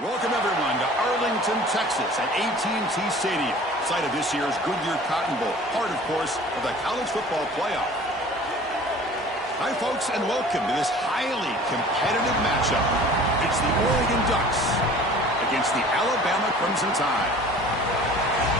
Welcome, everyone, to Arlington, Texas at AT&T Stadium, site of this year's Goodyear Cotton Bowl, part, of course, of the college football playoff. Hi, folks, and welcome to this highly competitive matchup. It's the Oregon Ducks against the Alabama Crimson Tide.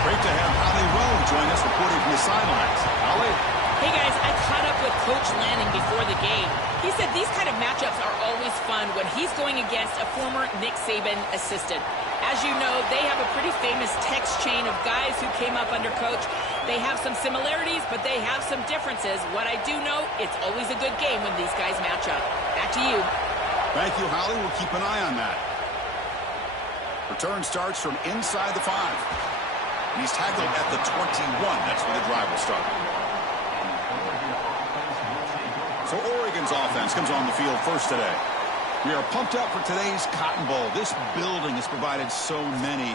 Great to have Holly Rowe join us, reporting from the sidelines. Holly? Hey, guys, I caught up with Coach Lanning before the game. He said these kind of matchups are always fun when he's going against a former Nick Saban assistant. As you know, they have a pretty famous text chain of guys who came up under Coach. They have some similarities, but they have some differences. What I do know, it's always a good game when these guys match up. Back to you. Thank you, Holly. We'll keep an eye on that. Return starts from inside the 5. He's tackled at the 21. That's where the drive will start. So Oregon's offense comes on the field first today. We are pumped up for today's Cotton Bowl. This building has provided so many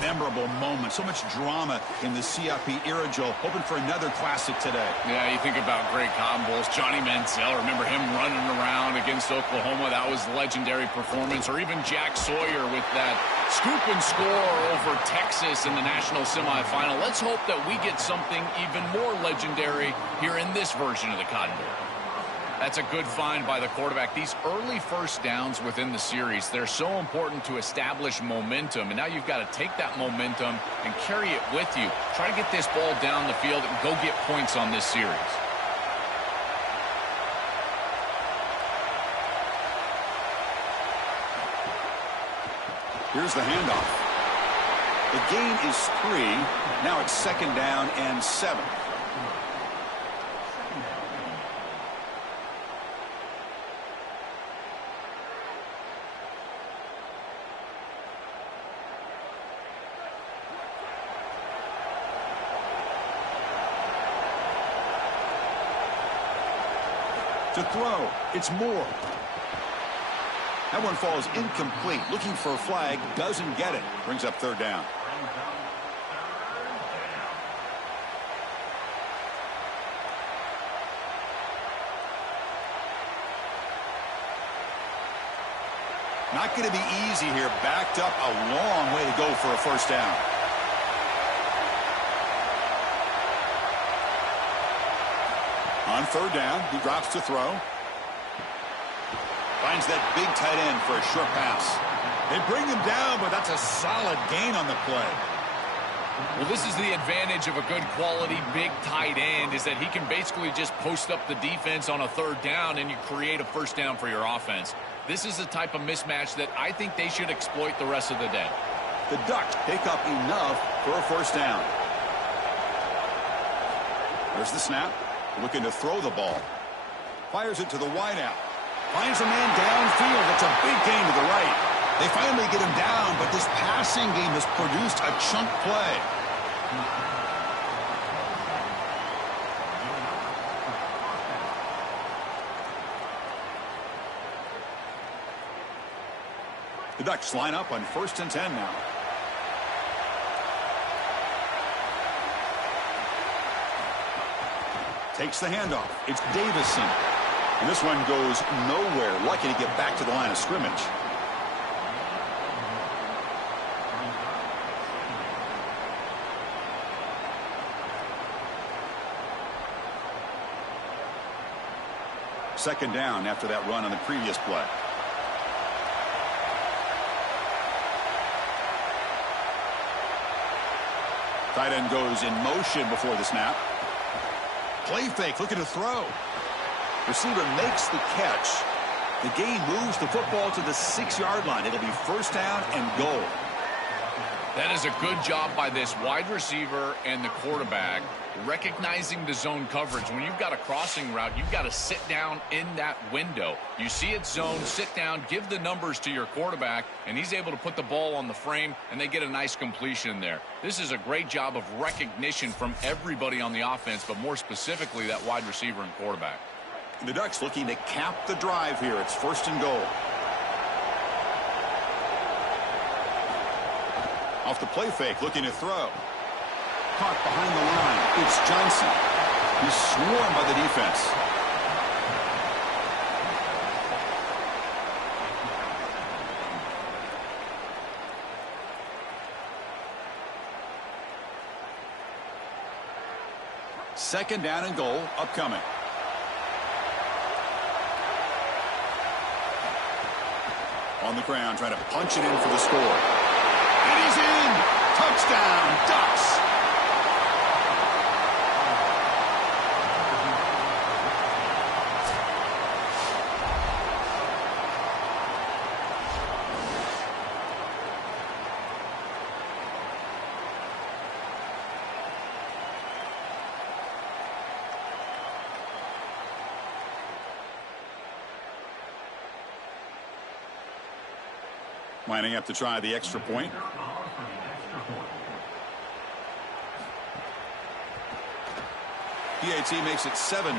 memorable moments, so much drama in the CFP era, Joe. Hoping for another classic today. Yeah, you think about great Cotton Bowls. Johnny Manziel, remember him running around against Oklahoma? That was a legendary performance. Or even Jack Sawyer with that scoop and score over Texas in the national semifinal. Let's hope that we get something even more legendary here in this version of the Cotton Bowl. That's a good find by the quarterback. These early first downs within the series, they're so important to establish momentum. And now you've got to take that momentum and carry it with you. Try to get this ball down the field and go get points on this series. Here's the handoff. The gain is 3. Now it's 2nd down and 7. To throw, it's Moore. That one falls incomplete. Looking for a flag, doesn't get it. Brings up 3rd down. Not going to be easy here. Backed up, a long way to go for a 1st down. On 3rd down, he drops to throw. Finds that big tight end for a short pass. They bring him down, but that's a solid gain on the play. Well, this is the advantage of a good quality big tight end, is that he can basically just post up the defense on a 3rd down and you create a 1st down for your offense. This is the type of mismatch that I think they should exploit the rest of the day. The Ducks pick up enough for a 1st down. There's the snap. Looking to throw the ball. Fires it to the wideout. Finds a man downfield. That's a big gain to the right. They finally get him down, but this passing game has produced a chunk play. The Ducks line up on 1st and 10 now. Takes the handoff. It's Davison. And this one goes nowhere. Lucky to get back to the line of scrimmage. Second down after that run on the previous play. Tight end goes in motion before the snap. Play fake, looking to throw. Receiver makes the catch. The gain moves the football to the 6-yard line. It'll be 1st down and goal. That is a good job by this wide receiver and the quarterback recognizing the zone coverage. When you've got a crossing route, you've got to sit down in that window. You see it's zone, sit down, give the numbers to your quarterback, and he's able to put the ball on the frame, and they get a nice completion there. This is a great job of recognition from everybody on the offense, but more specifically that wide receiver and quarterback. The Ducks looking to cap the drive here. It's 1st and goal. Off the play fake, looking to throw. Caught behind the line. It's Johnson. He's swarmed by the defense. Second down and goal upcoming. On the ground, trying to punch it in for the score. And he's in! Touchdown, Ducks! Lining up to try the extra point. PAT makes it 7-0.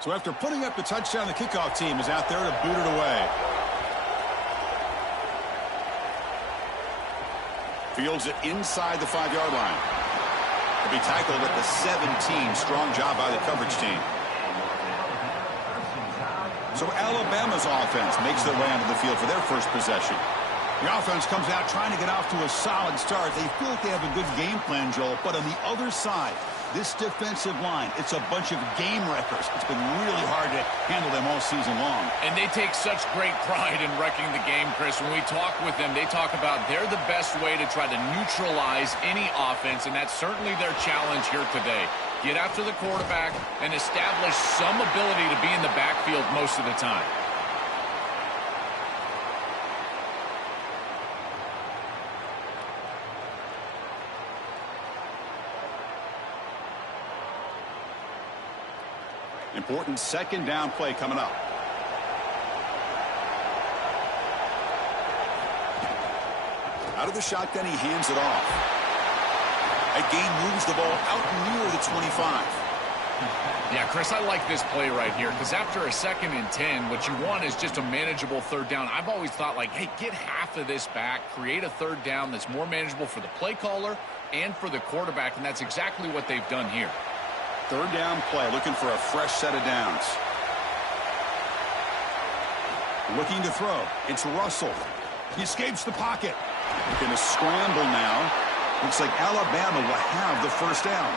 So after putting up the touchdown, the kickoff team is out there to boot it away. Fields it inside the 5-yard line. To be tackled at the 17. Strong job by the coverage team. So Alabama's offense makes their way onto the field for their first possession. The offense comes out trying to get off to a solid start. They feel like they have a good game plan, Joel, but on the other side, this defensive line, it's a bunch of game wreckers. It's been really hard to handle them all season long. And they take such great pride in wrecking the game, Chris. When we talk with them, they talk about they're the best way to try to neutralize any offense, and that's certainly their challenge here today. Get after the quarterback and establish some ability to be in the backfield most of the time. Important second down play coming up. Out of the shotgun, he hands it off. Again, moves the ball out near the 25. Yeah, Chris, I like this play right here because after a 2nd and 10, what you want is just a manageable third down. I've always thought, like, hey, get half of this back, create a third down that's more manageable for the play caller and for the quarterback, and that's exactly what they've done here. Third down play, looking for a fresh set of downs. Looking to throw. It's Russell. He escapes the pocket. Going to scramble now. Looks like Alabama will have the first down.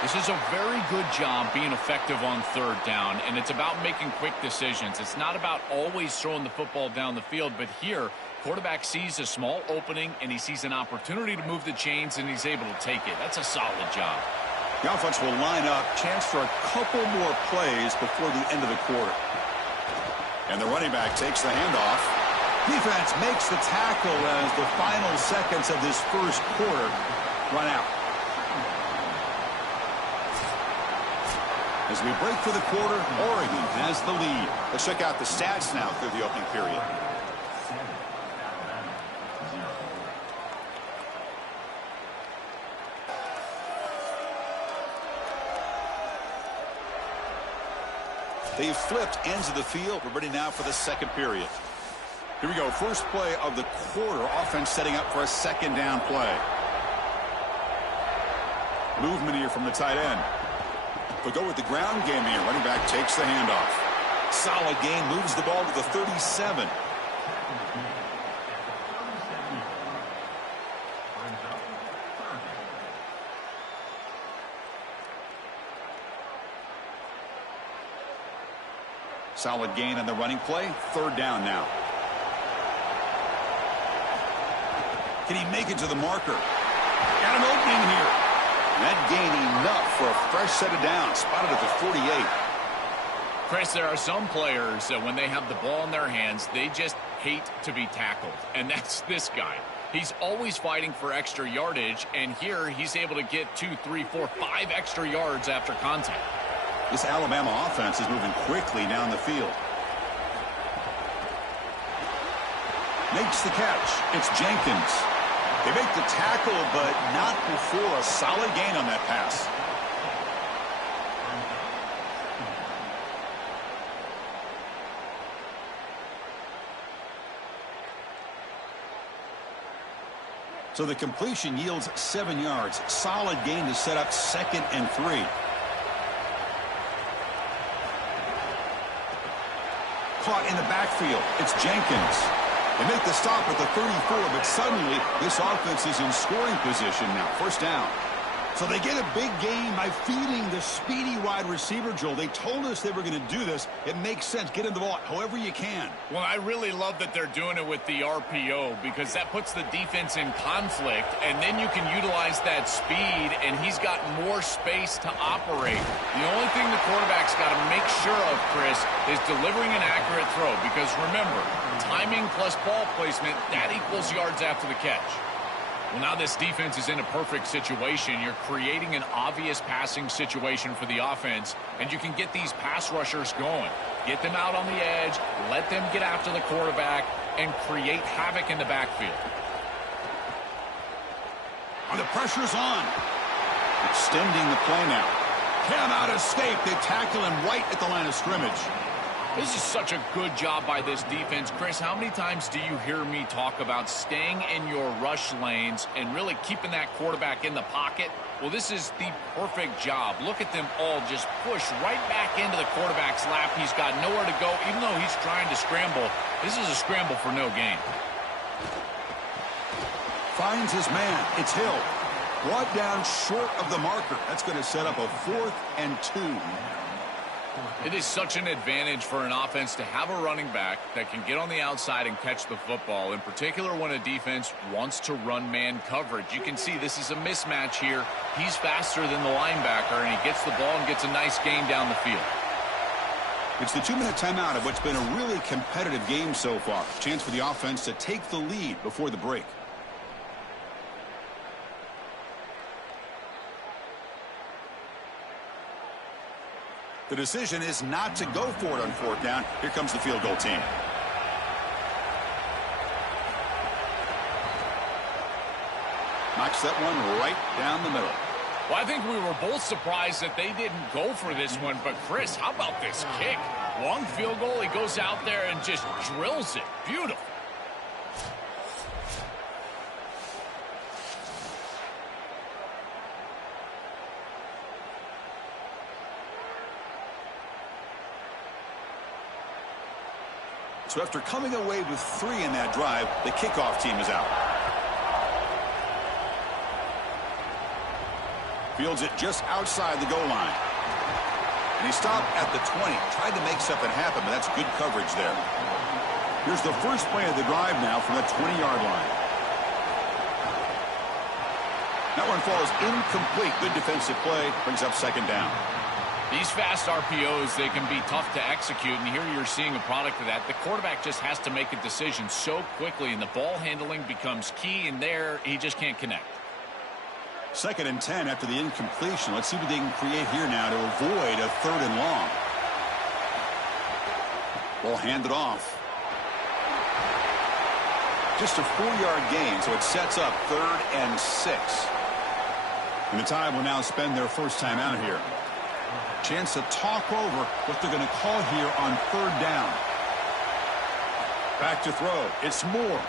This is a very good job being effective on third down, and it's about making quick decisions. It's not about always throwing the football down the field, but here, quarterback sees a small opening, and he sees an opportunity to move the chains, and he's able to take it. That's a solid job. The offense will line up. Chance for a couple more plays before the end of the quarter. And the running back takes the handoff. Defense makes the tackle as the final seconds of this first quarter run out. As we break for the quarter, Oregon has the lead. Let's check out the stats now through the opening period. They've flipped ends of the field. We're ready now for the second period. Here we go. First play of the quarter. Offense setting up for a second down play. Movement here from the tight end. They'll go with the ground game here. Running back takes the handoff. Solid gain. Moves the ball to the 37. Solid gain on the running play. Third down now. Can he make it to the marker? Got an opening here. That gain enough for a fresh set of downs. Spotted at the 48. Chris, there are some players that when they have the ball in their hands, they just hate to be tackled. And that's this guy. He's always fighting for extra yardage, and here he's able to get 2, 3, 4, 5 extra yards after contact. This Alabama offense is moving quickly down the field. Makes the catch. It's Jenkins. They make the tackle, but not before a solid gain on that pass. So the completion yields 7 yards. Solid gain to set up 2nd and 3. backfield. It's Jenkins. They make the stop at the 34, but suddenly this offense is in scoring position now. First down. So they get a big gain by feeding the speedy wide receiver, Joel. They told us they were going to do this. It makes sense. Get in the ball however you can. Well, I really love that they're doing it with the RPO because that puts the defense in conflict, and then you can utilize that speed, and he's got more space to operate. The only thing the quarterback's got to make sure of, Chris, is delivering an accurate throw because, remember, timing plus ball placement, that equals yards after the catch. Well, now this defense is in a perfect situation. You're creating an obvious passing situation for the offense, and you can get these pass rushers going. Get them out on the edge, let them get after the quarterback, and create havoc in the backfield. And the pressure's on. Extending the play now. Cannot escape. They tackle him right at the line of scrimmage. This is such a good job by this defense. Chris, how many times do you hear me talk about staying in your rush lanes and really keeping that quarterback in the pocket? Well, this is the perfect job. Look at them all just push right back into the quarterback's lap. He's got nowhere to go. Even though he's trying to scramble, this is a scramble for no gain. Finds his man. It's Hill. Brought down short of the marker. That's going to set up a 4th and 2. It is such an advantage for an offense to have a running back that can get on the outside and catch the football, in particular when a defense wants to run man coverage. You can see this is a mismatch here. He's faster than the linebacker, and he gets the ball and gets a nice gain down the field. It's the 2-minute timeout of what's been a really competitive game so far. Chance for the offense to take the lead before the break. The decision is not to go for it on 4th down. Here comes the field goal team. Knocks that one right down the middle. Well, I think we were both surprised that they didn't go for this one. But, Chris, how about this kick? Long field goal. He goes out there and just drills it. Beautiful. So after coming away with 3 in that drive, the kickoff team is out. Fields it just outside the goal line. And he stopped at the 20. Tried to make something happen, but that's good coverage there. Here's the first play of the drive now from the 20-yard line. That one falls incomplete. Good defensive play. Brings up 2nd down. These fast RPOs, they can be tough to execute, and here you're seeing a product of that. The quarterback just has to make a decision so quickly, and the ball handling becomes key, and there he just can't connect. 2nd and 10 after the incompletion. Let's see what they can create here now to avoid a 3rd and long. Ball handed off. Just a 4-yard gain, so it sets up 3rd and 6. And the Tide will now spend their first time out here. Chance to talk over what they're going to call here on 3rd down. Back to throw. It's Moore.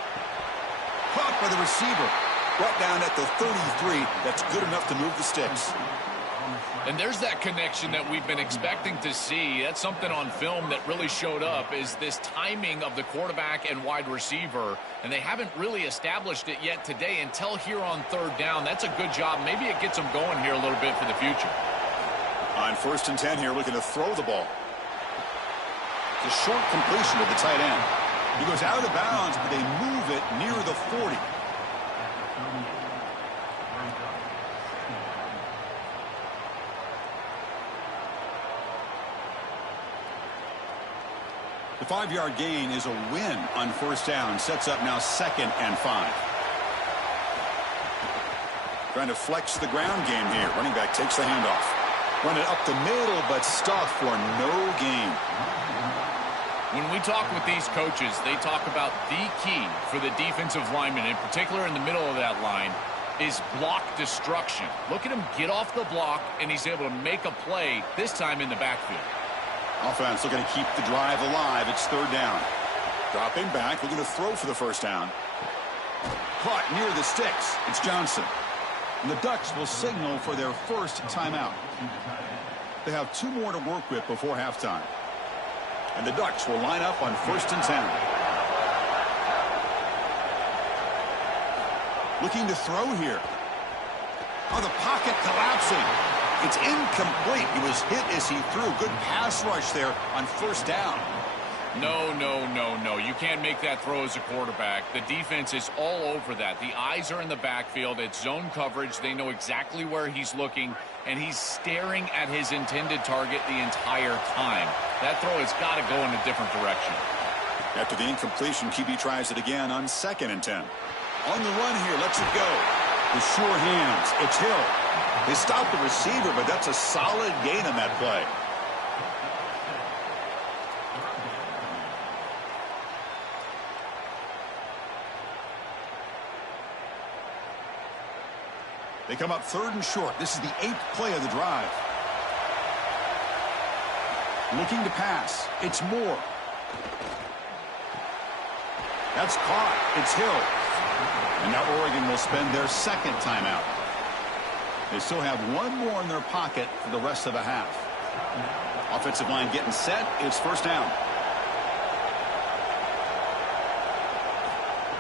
Caught by the receiver. Brought down at the 33. That's good enough to move the sticks. And there's that connection that we've been expecting to see. That's something on film that really showed up, is this timing of the quarterback and wide receiver. And they haven't really established it yet today until here on 3rd down. That's a good job. Maybe it gets them going here a little bit for the future. On 1st and 10 here, looking to throw the ball. It's a short completion to the tight end. He goes out of bounds, but they move it near the 40. The 5-yard gain is a win on 1st down. Sets up now 2nd and 5. Trying to flex the ground game here. Running back takes the handoff. Run it up the middle, but stuff for no gain. When we talk with these coaches, they talk about the key for the defensive lineman, in particular in the middle of that line, is block destruction. Look at him get off the block, and he's able to make a play, this time in the backfield. Offense looking to keep the drive alive. It's 3rd down. Dropping back, looking to throw for the 1st down. Caught near the sticks. It's Johnson. And the Ducks will signal for their first timeout. They have 2 more to work with before halftime. And the Ducks will line up on 1st and 10. Looking to throw here. Oh, the pocket collapsing. It's incomplete. He was hit as he threw. Good pass rush there on 1st down. No, no, no, no. You can't make that throw as a quarterback. The defense is all over that. The eyes are in the backfield. It's zone coverage. They know exactly where he's looking, and he's staring at his intended target the entire time. That throw has got to go in a different direction. After the incompletion, QB tries it again on 2nd and 10. On the run here, lets it go. With sure hands, it's Hill. They stopped the receiver, but that's a solid gain on that play. They come up 3rd and short. This is the 8th play of the drive. Looking to pass. It's Moore. That's caught. It's Hill. And now Oregon will spend their 2nd timeout. They still have one more in their pocket for the rest of the half. Offensive line getting set. It's 1st down.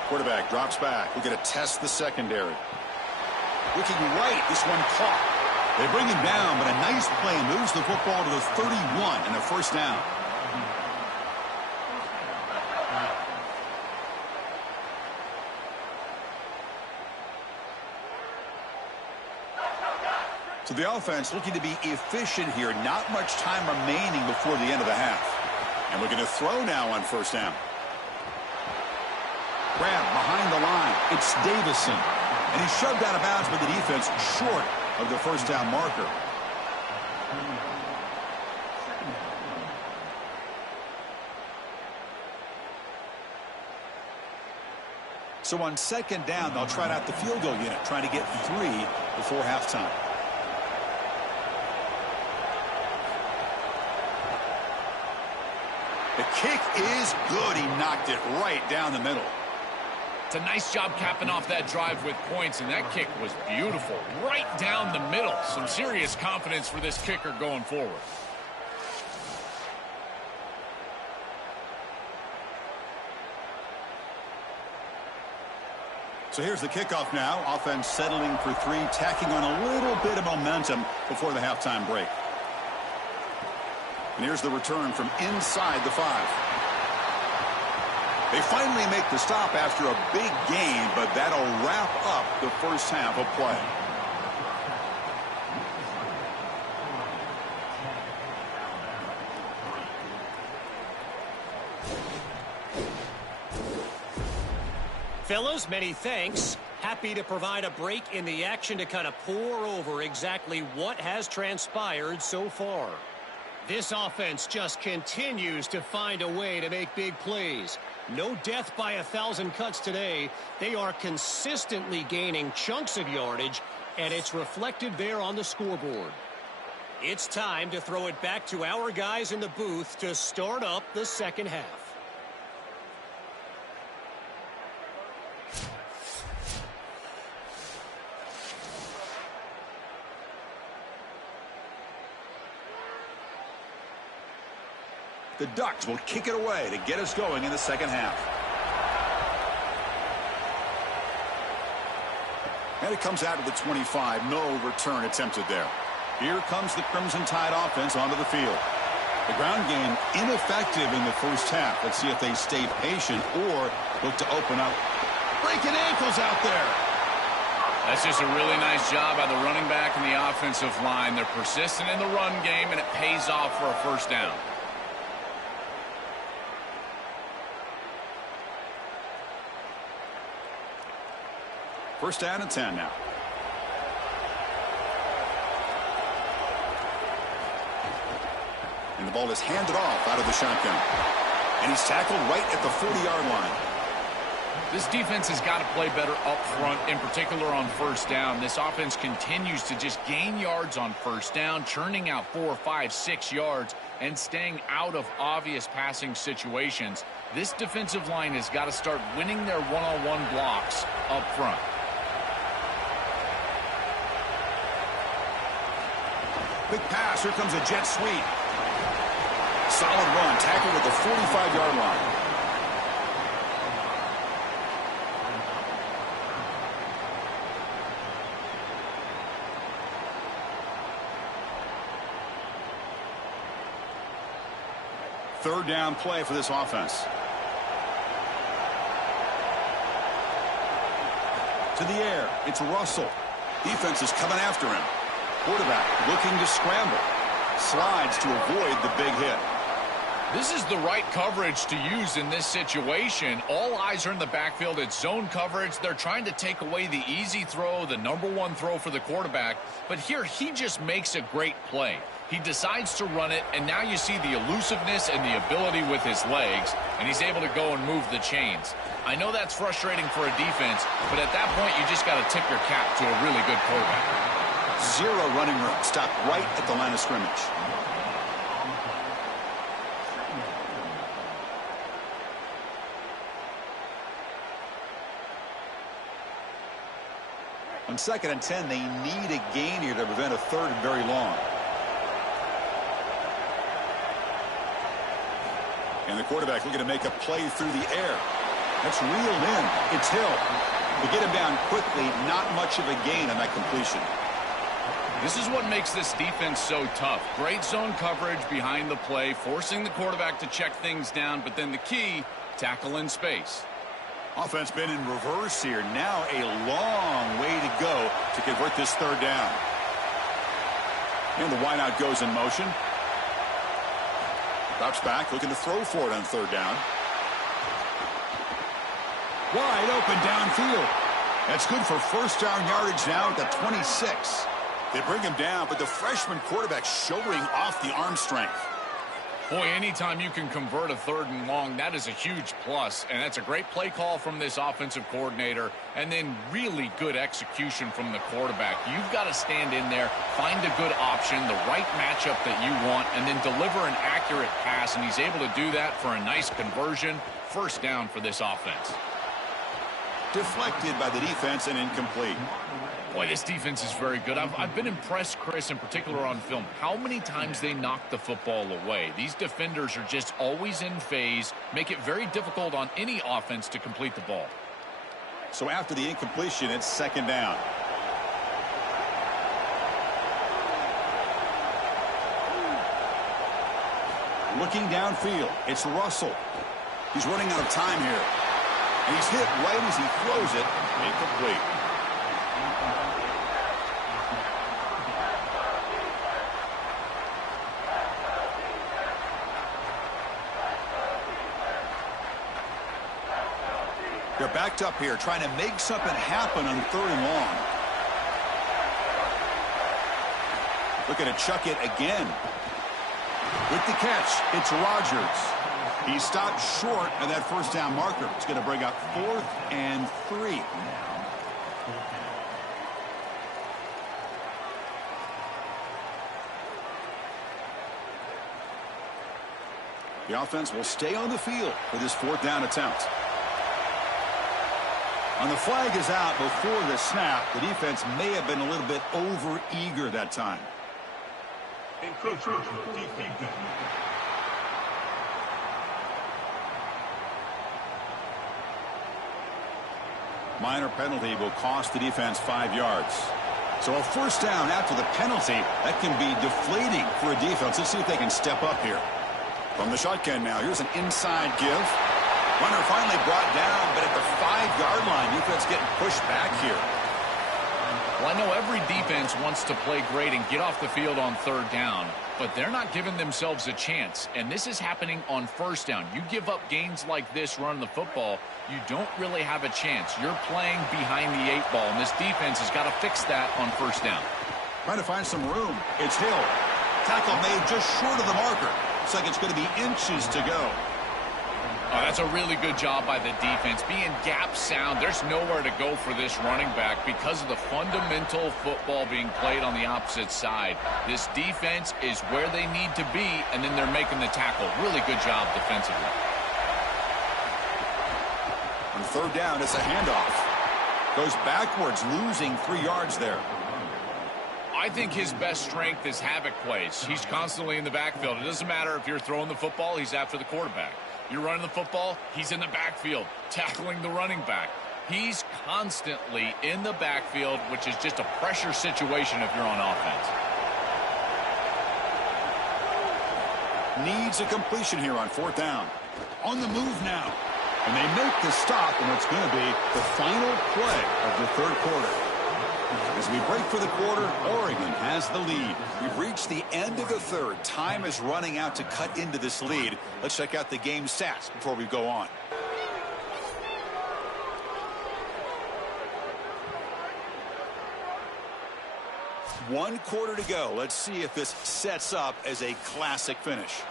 Quarterback drops back. We're going to test the secondary. Looking right. This one caught. They bring him down, but a nice play moves the football to the 31 and a 1st down. So the offense looking to be efficient here. Not much time remaining before the end of the half. And we're going to throw now on 1st down. Grab behind the line. It's Davison. And he's shoved out of bounds by the defense short of the 1st down marker. So on 2nd down, they'll try out the field goal unit, trying to get 3 before halftime. The kick is good. He knocked it right down the middle. It's a nice job capping off that drive with points, and that kick was beautiful. Right down the middle. Some serious confidence for this kicker going forward. So here's the kickoff now. Offense settling for 3, tacking on a little bit of momentum before the halftime break. And here's the return from inside the 5. They finally make the stop after a big gain, but that'll wrap up the 1st half of play. Fellas, many thanks. Happy to provide a break in the action to kind of pour over exactly what has transpired so far. This offense just continues to find a way to make big plays. No death by 1,000 cuts today. They are consistently gaining chunks of yardage, and it's reflected there on the scoreboard. It's time to throw it back to our guys in the booth to start up the 2nd half. The Ducks will kick it away to get us going in the 2nd half. And it comes out of the 25. No return attempted there. Here comes the Crimson Tide offense onto the field. The ground game ineffective in the 1st half. Let's see if they stay patient or look to open up. Breaking ankles out there. That's just a really nice job by the running back and the offensive line. They're persistent in the run game, and it pays off for a 1st down. First down and 10 now. And the ball is handed off out of the shotgun. And he's tackled right at the 40-yard line. This defense has got to play better up front, in particular on 1st down. This offense continues to just gain yards on 1st down, churning out 4, 5, 6 yards, and staying out of obvious passing situations. This defensive line has got to start winning their one-on-one blocks up front. Big pass. Here comes a jet sweep. Solid run, tackled at the 45-yard line. Third down play for this offense. To the air, it's Russell. Defense is coming after him. Quarterback looking to scramble. Slides to avoid the big hit. This is the right coverage to use in this situation. All eyes are in the backfield. It's zone coverage. They're trying to take away the easy throw, the #1 throw for the quarterback. But here, he just makes a great play. He decides to run it, and now you see the elusiveness and the ability with his legs, and he's able to go and move the chains. I know that's frustrating for a defense, but at that point, you just got to tip your cap to a really good quarterback. Zero running room. Stopped right at the line of scrimmage. On 2nd and 10, they need a gain here to prevent a third and very long. And the quarterback looking to make a play through the air. That's reeled in. It's Hill. To get him down quickly, not much of a gain on that completion. This is what makes this defense so tough. Great zone coverage behind the play, forcing the quarterback to check things down, but then the key, tackle in space. Offense been in reverse here. Now a long way to go to convert this third down. And the wideout goes in motion. Drops back, looking to throw for it on third down. Wide open downfield. That's good for first down yardage now at the 26. They bring him down, but the freshman quarterback showing off the arm strength. Boy, anytime you can convert a third and long, that is a huge plus. And that's a great play call from this offensive coordinator. And then really good execution from the quarterback. You've got to stand in there, find a good option, the right matchup that you want, and then deliver an accurate pass. And he's able to do that for a nice conversion. First down for this offense. Deflected by the defense and incomplete. Boy, this defense is very good. I've been impressed, Chris, in particular on film, how many times they knock the football away. These defenders are just always in phase, make it very difficult on any offense to complete the ball. So after the incompletion, it's second down. Looking downfield, it's Russell. He's running out of time here. And he's hit right as he throws it. Incomplete. They're backed up here, trying to make something happen on third and long. Looking to chuck it again. With the catch, it's Rodgers. He stopped short of that first down marker. It's going to bring up 4th and 3. The offense will stay on the field for this 4th down attempt. And the flag is out before the snap. The defense may have been a little bit over-eager that time. Minor penalty will cost the defense 5 yards. So a first down after the penalty, that can be deflating for a defense. Let's see if they can step up here. From the shotgun now, here's an inside give. Runner finally brought down, but at the 5-yard line, defense getting pushed back here. Well, I know every defense wants to play great and get off the field on third down, but they're not giving themselves a chance, and this is happening on first down. You give up gains like this running the football, you don't really have a chance. You're playing behind the 8 ball, and this defense has got to fix that on first down. Trying to find some room. It's Hill. Tackle made just short of the marker. Looks like it's going to be inches to go. Oh, that's a really good job by the defense. Being gap sound, there's nowhere to go for this running back because of the fundamental football being played on the opposite side. This defense is where they need to be, and then they're making the tackle. Really good job defensively. On third down, it's a handoff. Goes backwards, losing 3 yards there. I I think his best strength is havoc plays. He's constantly in the backfield. It doesn't matter if you're throwing the football, he's after the quarterback. You're running the football, he's in the backfield, tackling the running back. He's constantly in the backfield, which is just a pressure situation if you're on offense. Needs a completion here on 4th down. On the move now. And they make the stop in what's going to be the final play of the 3rd quarter. As we break for the quarter, Oregon has the lead. We've reached the end of the 3rd. Time is running out to cut into this lead. Let's check out the game stats before we go on. One quarter to go. Let's see if this sets up as a classic finish.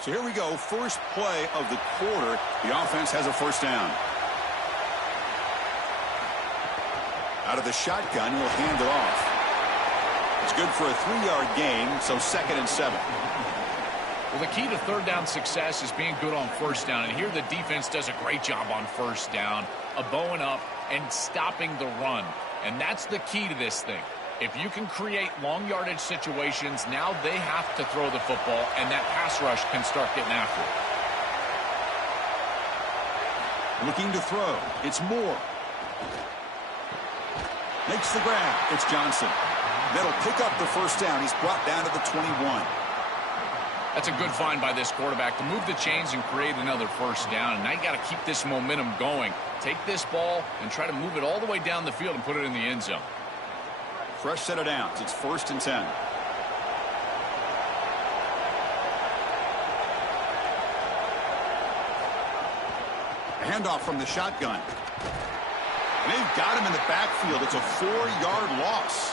So here we go. First play of the quarter. The offense has a 1st down. Out of the shotgun, he'll hand it off. It's good for a 3-yard gain, so 2nd and 7. Well, the key to 3rd down success is being good on 1st down. And here the defense does a great job on 1st down, bowing up and stopping the run. And that's the key to this thing. If you can create long yardage situations, now they have to throw the football, and that pass rush can start getting after it. Looking to throw. It's Moore. Makes the grab. It's Johnson. That'll pick up the 1st down. He's brought down to the 21. That's a good find by this quarterback to move the chains and create another 1st down. And now you got to keep this momentum going. Take this ball and try to move it all the way down the field and put it in the end zone. Fresh set of downs. It's 1st and 10. A handoff from the shotgun. And they've got him in the backfield. It's a 4-yard loss.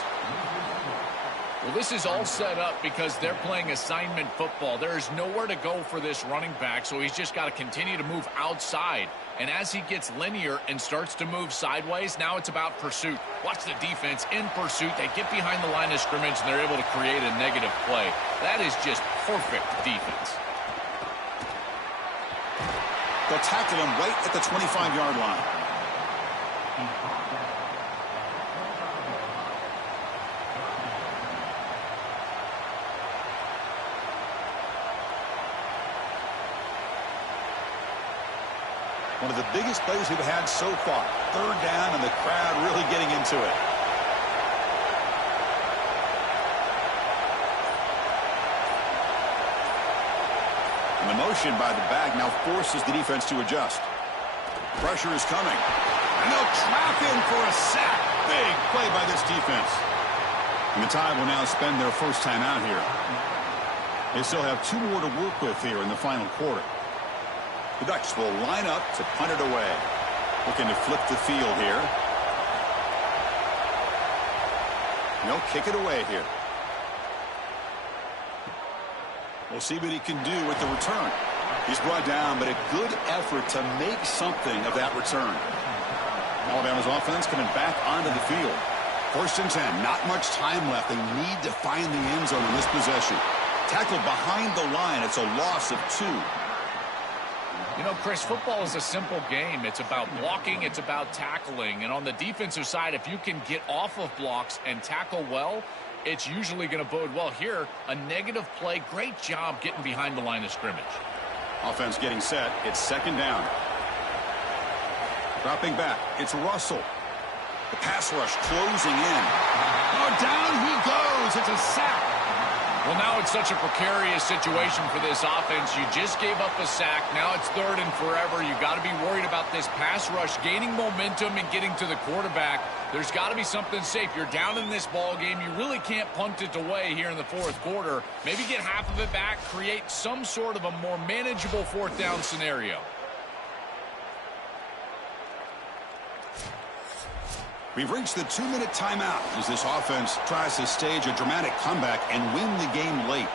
Well, this is all set up because they're playing assignment football. There is nowhere to go for this running back, so he's just got to continue to move outside. And as he gets linear and starts to move sideways, now it's about pursuit. Watch the defense in pursuit. They get behind the line of scrimmage, and they're able to create a negative play. That is just perfect defense. They'll tackle him right at the 25-yard line. One of the biggest plays we've had so far. 3rd down, and the crowd really getting into it. And the motion by the back now forces the defense to adjust. Pressure is coming. And they'll trap in for a sack. Big play by this defense. And the Tide will now spend their 1st time out here. They still have 2 more to work with here in the final quarter. The Ducks will line up to punt it away. Looking to flip the field here. And they'll kick it away here. We'll see what he can do with the return. He's brought down, but a good effort to make something of that return. Alabama's offense coming back onto the field. 1st and 10. Not much time left. They need to find the end zone in this possession. Tackled behind the line. It's a loss of 2. You know, Chris, football is a simple game. It's about blocking. It's about tackling. And on the defensive side, if you can get off of blocks and tackle well, it's usually going to bode well. Here, a negative play. Great job getting behind the line of scrimmage. Offense getting set. It's 2nd down. Dropping back. It's Russell. The pass rush closing in. Oh, down he goes. It's a sack. Well, now it's such a precarious situation for this offense. You just gave up a sack. Now it's 3rd and forever. You got to be worried about this pass rush gaining momentum and getting to the quarterback. There's got to be something safe. You're down in this ball game. You really can't punt it away here in the 4th quarter. Maybe get half of it back, create some sort of a more manageable 4th down scenario. We've reached the 2-minute timeout as this offense tries to stage a dramatic comeback and win the game late.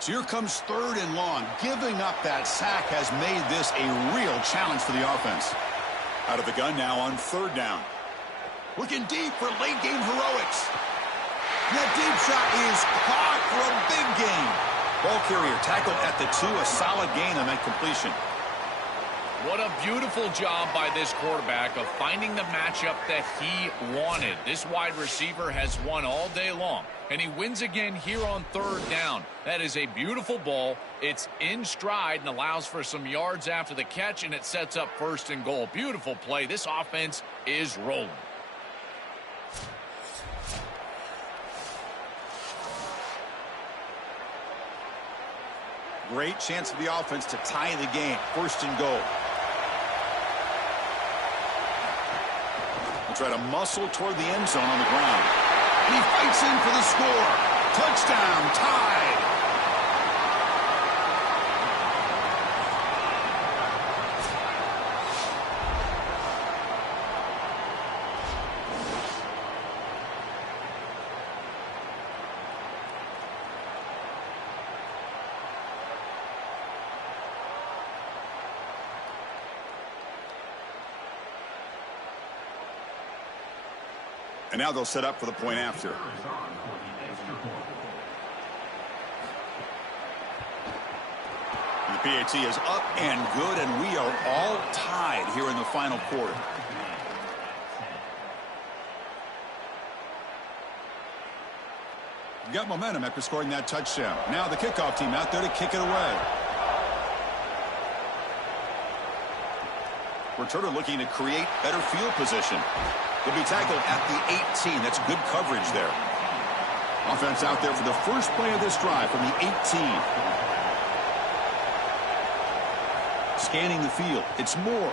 So here comes 3rd and long. Giving up that sack has made this a real challenge for the offense. Out of the gun now on 3rd down. Looking deep for late game heroics. That deep shot is caught for a big gain. Ball carrier tackled at the 2, a solid gain on that completion. What a beautiful job by this quarterback of finding the matchup that he wanted. This wide receiver has won all day long, and he wins again here on third down. That is a beautiful ball. It's in stride and allows for some yards after the catch, and it sets up first and goal. Beautiful play. This offense is rolling. Great chance for the offense to tie the game. First and goal. He'll try to muscle toward the end zone on the ground. And he fights in for the score. Touchdown, tied. And now they'll set up for the point after. The PAT is up and good, and we are all tied here in the final quarter. Got momentum after scoring that touchdown. Now the kickoff team out there to kick it away. Returner looking to create better field position. He'll be tackled at the 18. That's good coverage there. Offense out there for the first play of this drive from the 18. Scanning the field. It's Moore.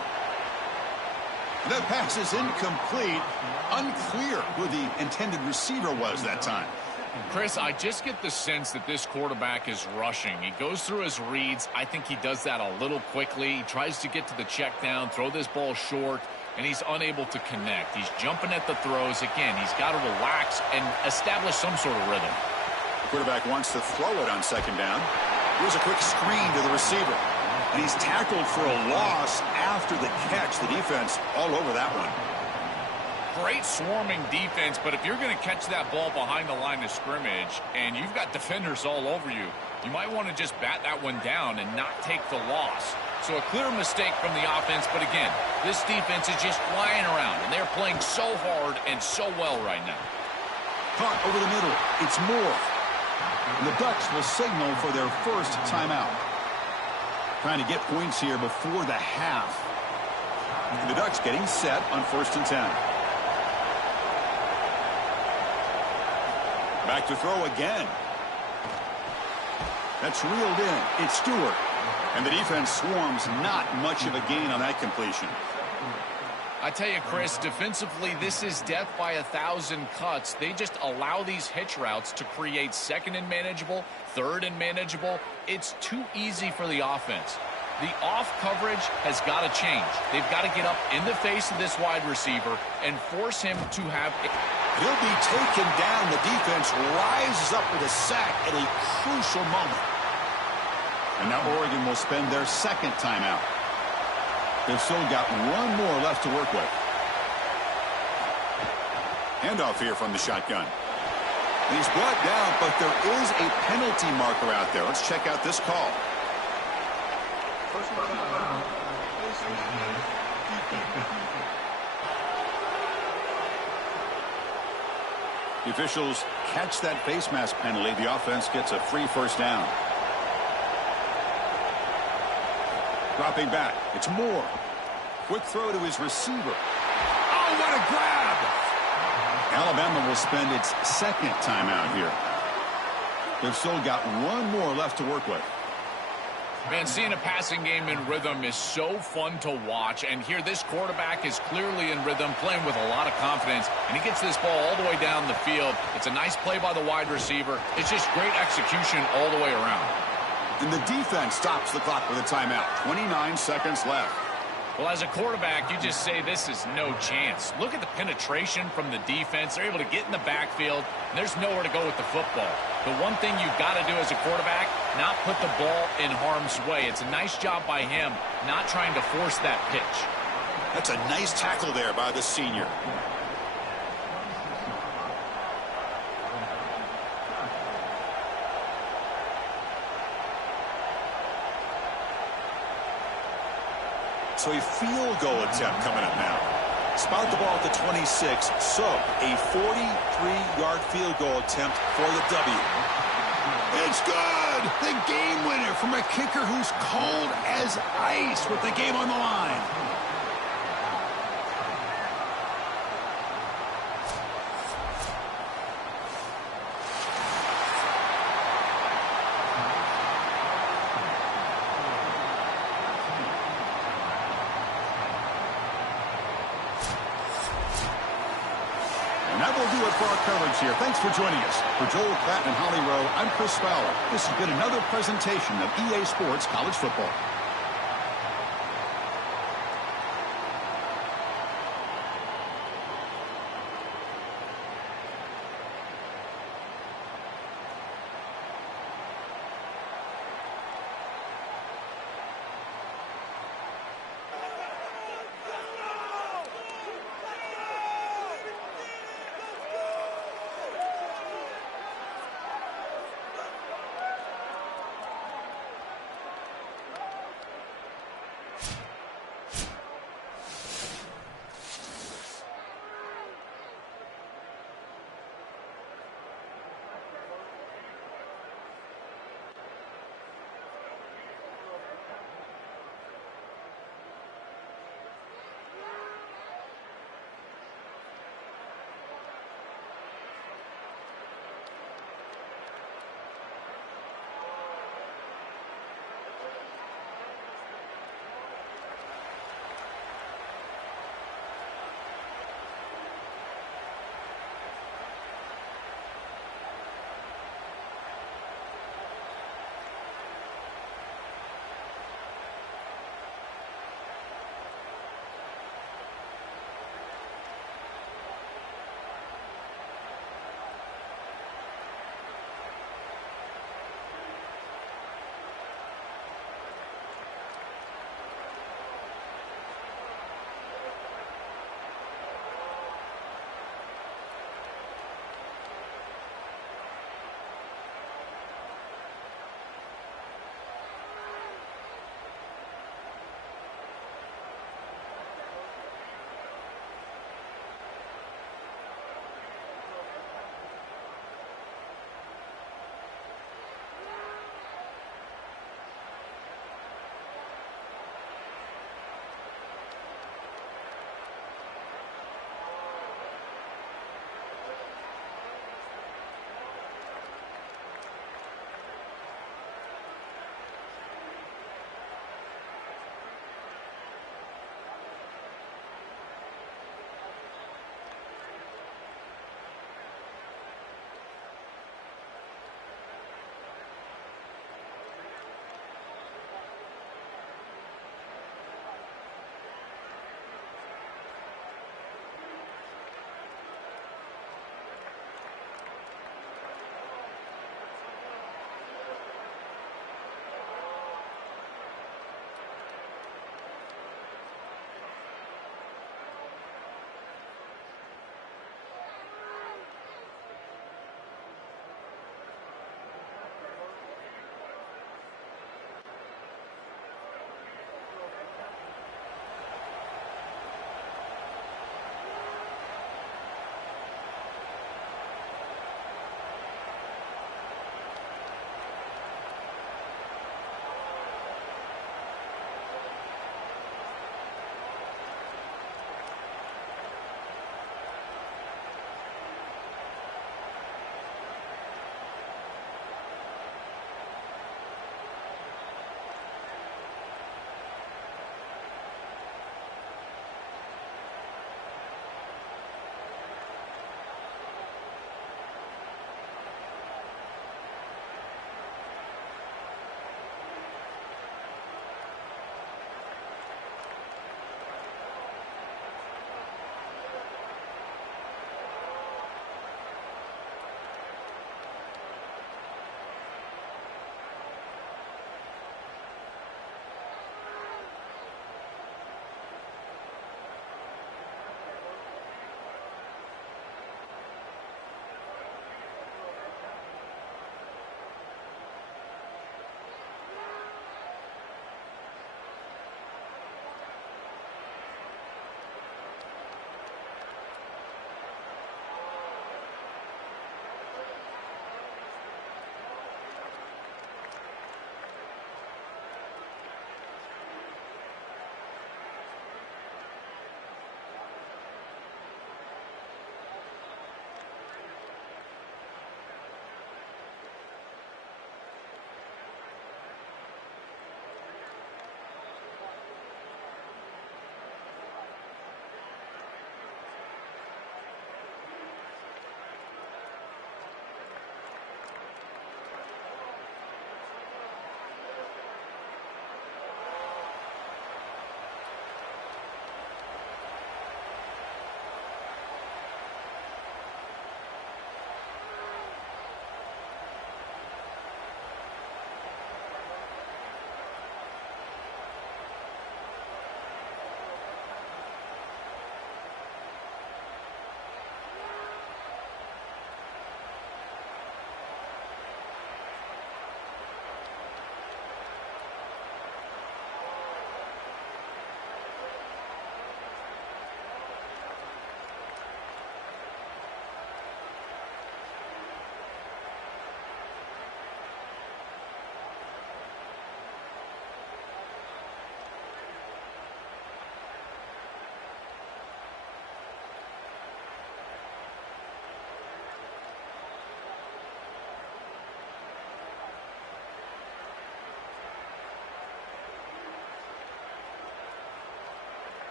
That pass is incomplete. Unclear who the intended receiver was that time. Chris, I just get the sense that this quarterback is rushing. He goes through his reads. I think he does that a little quickly. He tries to get to the check down, throw this ball short, and he's unable to connect. He's jumping at the throws. Again, he's got to relax and establish some sort of rhythm. The quarterback wants to throw it on second down. Here's a quick screen to the receiver. And he's tackled for a loss after the catch. The defense all over that one. Great swarming defense, but if you're going to catch that ball behind the line of scrimmage and you've got defenders all over you, you might want to just bat that one down and not take the loss. So a clear mistake from the offense, but again, this defense is just flying around, and they're playing so hard and so well right now. Caught over the middle. It's Moore. And the Ducks will signal for their first timeout. Trying to get points here before the half. And the Ducks getting set on 1st and 10. Back to throw again. That's reeled in. It's Stewart. And the defense swarms, not much of a gain on that completion. I tell you, Chris, defensively, this is death by 1,000 cuts. They just allow these hitch routes to create second and manageable, third and manageable. It's too easy for the offense. The off coverage has got to change. They've got to get up in the face of this wide receiver and force him to have... He'll be taken down. The defense rises up with a sack at a crucial moment. And now Oregon will spend their second timeout. They've still got one more left to work with. Handoff here from the shotgun. And he's brought down, but there is a penalty marker out there. Let's check out this call. The officials catch that face mask penalty. The offense gets a free first down. Dropping back. It's Moore. Quick throw to his receiver. Oh, what a grab! Alabama will spend its second timeout here. They've still got one more left to work with. Man, seeing a passing game in rhythm is so fun to watch. And here, this quarterback is clearly in rhythm, playing with a lot of confidence. And he gets this ball all the way down the field. It's a nice play by the wide receiver. It's just great execution all the way around. And the defense stops the clock with a timeout. 29 seconds left. Well, as a quarterback, you just say this is no chance. Look at the penetration from the defense. They're able to get in the backfield, and there's nowhere to go with the football. The one thing you've got to do as a quarterback, not put the ball in harm's way. It's a nice job by him, not trying to force that pitch. That's a nice tackle there by the senior. So a field goal attempt coming up now. Spot the ball at the 26, so a 43-yard field goal attempt for the W. It's good! The game winner from a kicker who's cold as ice with the game on the line. And that will do it for our coverage here. Thanks for joining us. For Joel Klatt and Holly Rowe, I'm Chris Fowler. This has been another presentation of EA Sports College Football.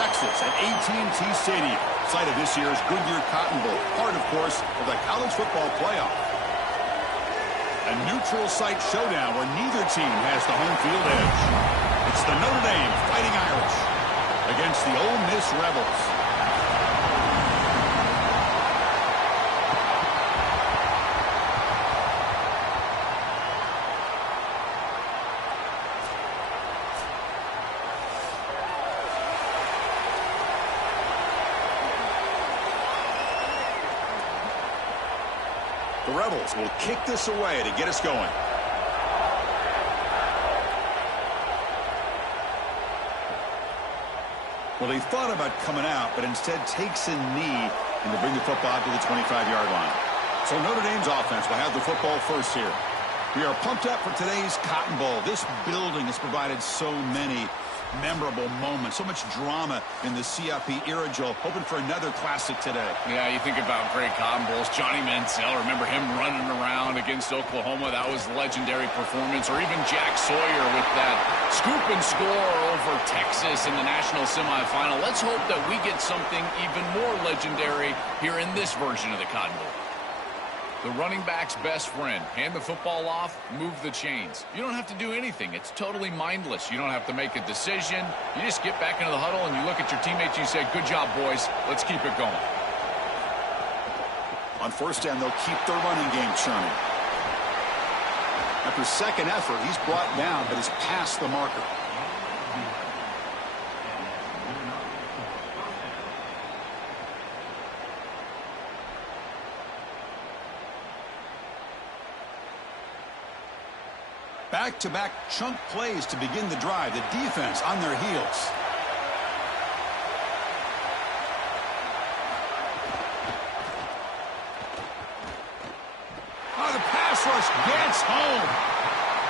Texas at AT&T Stadium, site of this year's Goodyear Cotton Bowl, part, of course, of the college football playoff. A neutral site showdown where neither team has the home field edge. It's the Notre Dame Fighting Irish against the Ole Miss Rebels. The Rebels will kick this away to get us going. Well, they thought about coming out, but instead takes a knee and to bring the football to the 25-yard line. So Notre Dame's offense will have the football first here. We are pumped up for today's Cotton Bowl. This building has provided so many memorable moments, so much drama in the CFP era, Joel. Hoping for another classic today. Yeah, you think about great Cotton Bowls. Johnny Manziel, remember him running around against Oklahoma? That was a legendary performance. Or even Jack Sawyer with that scoop and score over Texas in the national semifinal. Let's hope that we get something even more legendary here in this version of the Cotton Bowl. The running back's best friend. Hand the football off, move the chains. You don't have to do anything. It's totally mindless. You don't have to make a decision. You just get back into the huddle and you look at your teammates and you say, good job, boys. Let's keep it going. On first down, they'll keep their running game churning. After second effort, he's brought down, but he's past the marker. Back-to-back chunk plays to begin the drive. The defense on their heels. Oh, the pass rush gets home.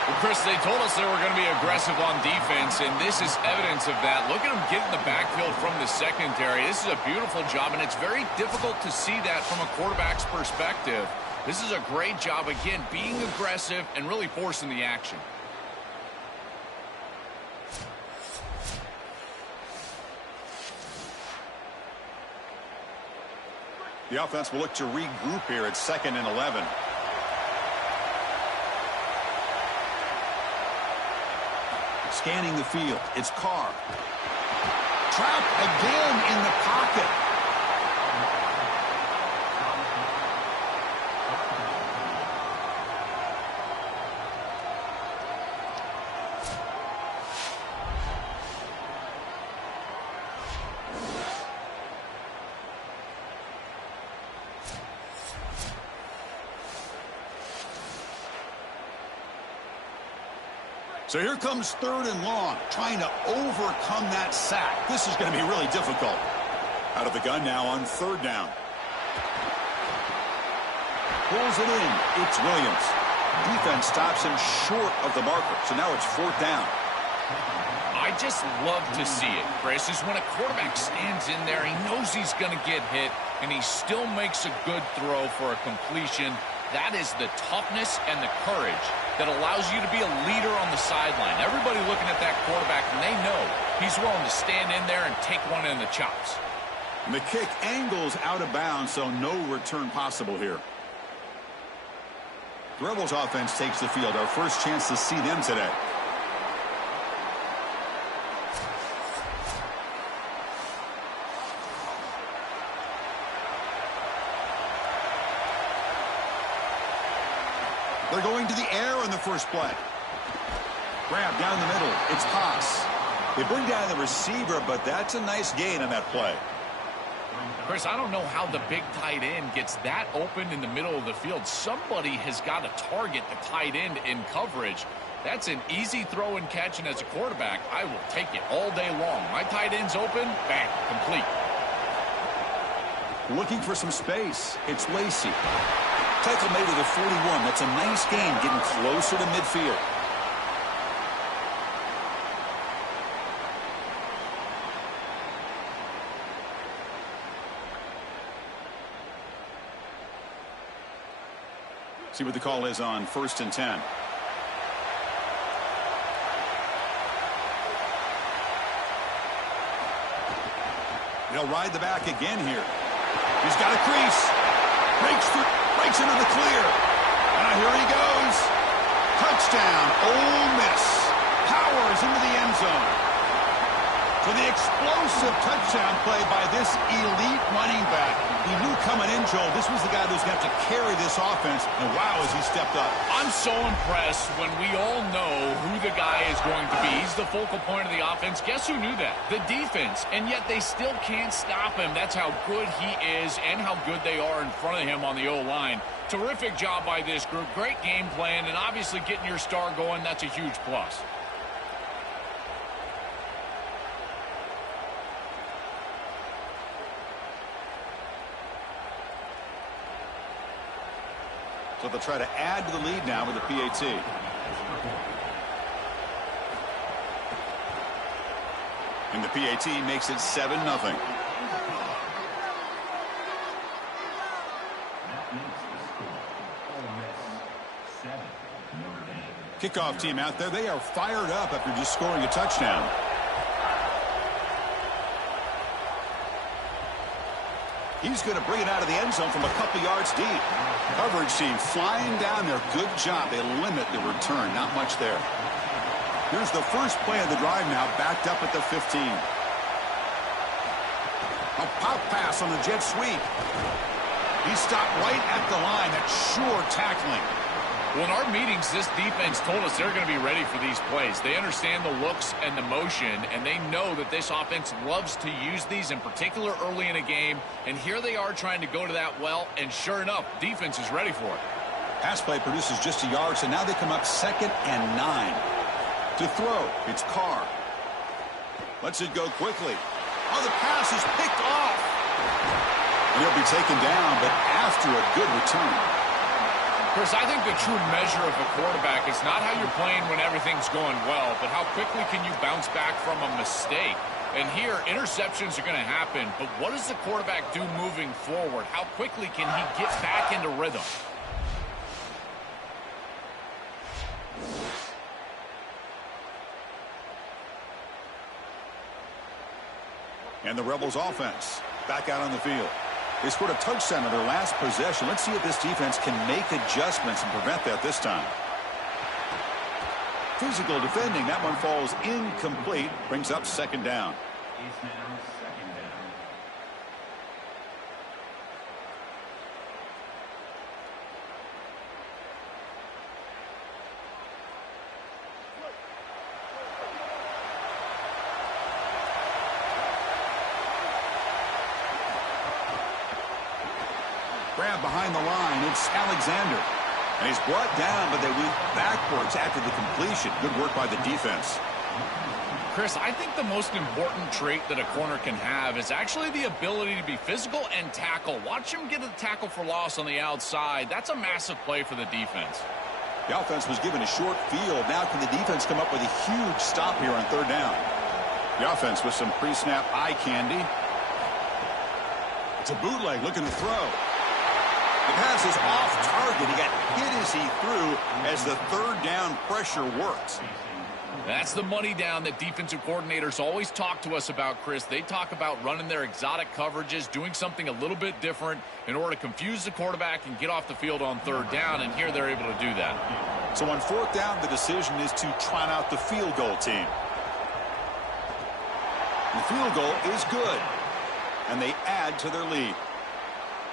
Well, Chris, they told us they were going to be aggressive on defense, and this is evidence of that. Look at them get in the backfield from the secondary. This is a beautiful job, and it's very difficult to see that from a quarterback's perspective. This is a great job, again, being aggressive and really forcing the action. The offense will look to regroup here at 2nd and 11. Scanning the field. It's Carr. Trapped again in the pocket. So here comes 3rd and long, trying to overcome that sack. This is going to be really difficult. Out of the gun now on 3rd down. Pulls it in. It's Williams. Defense stops him short of the marker. So now it's 4th down. I just love to see it, Chris, is when a quarterback stands in there, he knows he's going to get hit, and he still makes a good throw for a completion. That is the toughness and the courage that allows you to be a leader on the sideline. Everybody looking at that quarterback, and they know he's willing to stand in there and take one in the chops. And the kick angles out of bounds, so no return possible here. The Rebels offense takes the field. Our first chance to see them today. They're going to the air on the first play. Grab down the middle. It's Haas. They bring down the receiver, but that's a nice gain on that play. Chris, I don't know how the big tight end gets that open in the middle of the field. Somebody has got to target the tight end in coverage. That's an easy throw and catch, and as a quarterback, I will take it all day long. My tight end's open, bang, complete. Looking for some space. It's Lacey. Tackle made to the 41. That's a nice gain, getting closer to midfield. See what the call is on 1st and 10. He'll ride the back again here. He's got a crease. Breaks into the clear. And here he goes. Touchdown, Ole Miss. Powers into the end zone. So the explosive touchdown play by this elite running back. He knew coming in, Joel, this was the guy that was going to have to carry this offense. And wow, as he stepped up. I'm so impressed when we all know who the guy is going to be. He's the focal point of the offense. Guess who knew that? The defense. And yet they still can't stop him. That's how good he is and how good they are in front of him on the O-line. Terrific job by this group. Great game plan. And obviously getting your star going, that's a huge plus. So they'll try to add to the lead now with the PAT. And the PAT makes it 7-0. Kickoff team out there. They are fired up after just scoring a touchdown. He's going to bring it out of the end zone from a couple yards deep. Coverage team flying down there. Good job. They limit the return. Not much there. Here's the first play of the drive now, backed up at the 15. A pop pass on the jet sweep. He stopped right at the line. That's sure tackling. Well, in our meetings, this defense told us they're going to be ready for these plays. They understand the looks and the motion, and they know that this offense loves to use these, in particular early in a game. And here they are trying to go to that well, and sure enough, defense is ready for it. Pass play produces just a yard, so now they come up 2nd and 9. To throw, it's Carr. Lets it go quickly. Oh, the pass is picked off. And he'll be taken down, but after a good return. Chris, I think the true measure of a quarterback is not how you're playing when everything's going well, but how quickly can you bounce back from a mistake. And here, interceptions are going to happen, but what does the quarterback do moving forward? How quickly can he get back into rhythm? And the Rebels offense back out on the field. They scored a touchdown in their last possession. Let's see if this defense can make adjustments and prevent that this time. Physical defending. That one falls incomplete. Brings up 2nd down. Grab behind the line. It's Alexander. And he's brought down, but they went backwards after the completion. Good work by the defense. Chris, I think the most important trait that a corner can have is actually the ability to be physical and tackle. Watch him get a tackle for loss on the outside. That's a massive play for the defense. The offense was given a short field. Now can the defense come up with a huge stop here on 3rd down? The offense with some pre-snap eye candy. It's a bootleg looking to throw. The pass is off target. He got hit as he threw as the 3rd down pressure works. That's the money down that defensive coordinators always talk to us about, Chris. They talk about running their exotic coverages, doing something a little bit different in order to confuse the quarterback and get off the field on 3rd down, and here they're able to do that. So on 4th down, the decision is to try out the field goal team. The field goal is good, and they add to their lead.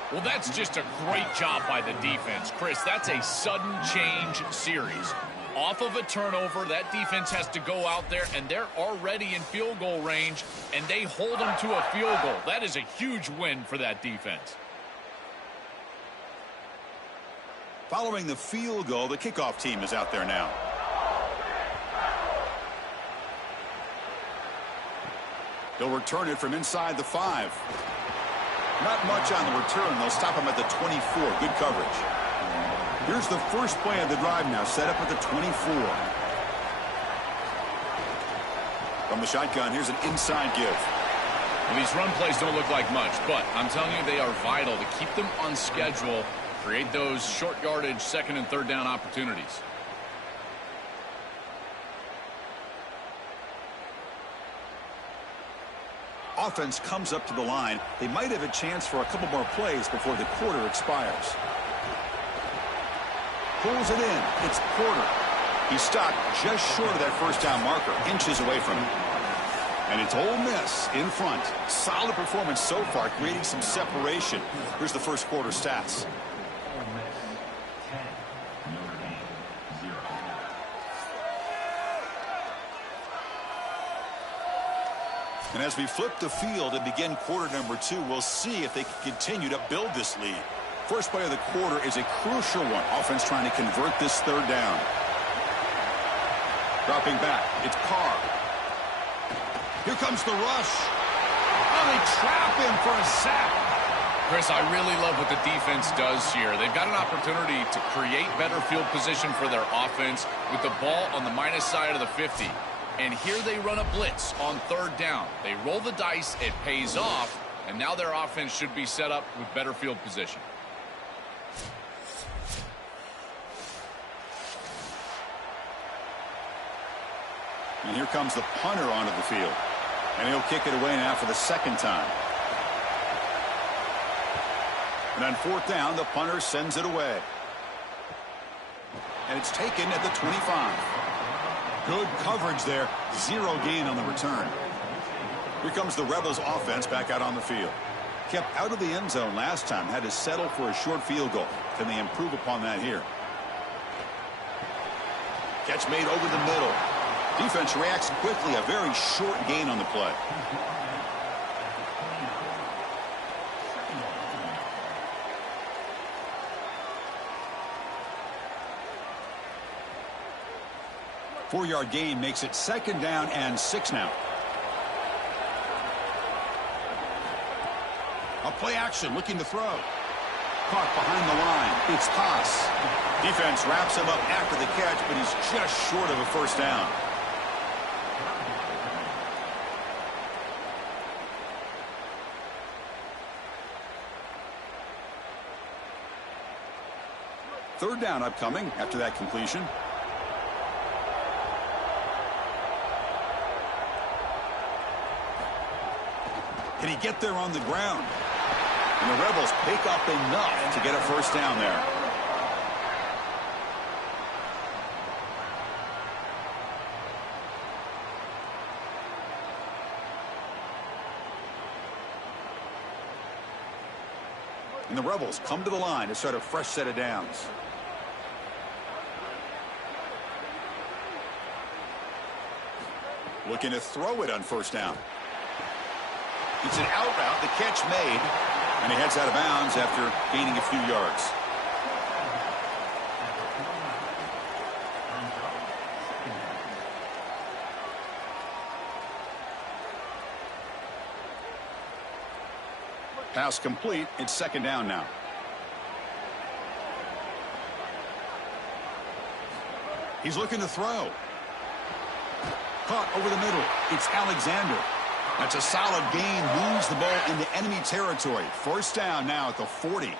Well, that's just a great job by the defense. Chris, that's a sudden change series. Off of a turnover, that defense has to go out there, and they're already in field goal range, and they hold them to a field goal. That is a huge win for that defense. Following the field goal, the kickoff team is out there now. They'll return it from inside the 5. Not much on the return. They'll stop him at the 24. Good coverage. Here's the first play of the drive now, set up at the 24. From the shotgun, here's an inside give. Well, these run plays don't look like much, but I'm telling you they are vital to keep them on schedule, create those short yardage 2nd and 3rd down opportunities. offense comes up to the line, they might have a chance for a couple more plays before the quarter expires. Pulls it in. It's Porter. He's stopped just short of that first down marker, inches away from it. And it's Ole Miss in front. Solid performance so far, creating some separation. Here's the first quarter stats. And as we flip the field and begin quarter number 2, we'll see if they can continue to build this lead. First play of the quarter is a crucial one. Offense trying to convert this third down. Dropping back, it's Carr. Here comes the rush. Oh, they trap him for a sack. Chris, I really love what the defense does here. They've got an opportunity to create better field position for their offense with the ball on the minus side of the 50. And here they run a blitz on third down. They roll the dice, it pays off, and now their offense should be set up with better field position. And here comes the punter onto the field. And he'll kick it away now for the second time. And on fourth down, the punter sends it away. And it's taken at the 25. Good coverage there. Zero gain on the return. Here comes the Rebels offense back out on the field. Kept out of the end zone last time. Had to settle for a short field goal. Can they improve upon that here? Catch made over the middle. Defense reacts quickly. A very short gain on the play. Four-yard gain makes it second down and 6 now. A play action looking to throw. Caught behind the line. It's Haas. Defense wraps him up after the catch, but he's just short of a first down. Third down upcoming after that completion. Can he get there on the ground? And the Rebels pick up enough to get a first down there. And the Rebels come to the line to start a fresh set of downs. Looking to throw it on first down. It's an out route, the catch made, and he heads out of bounds after gaining a few yards. Pass complete. It's second down now. He's looking to throw. Caught over the middle. It's Alexander. That's a solid gain. Moves the ball into enemy territory. First down now at the 40.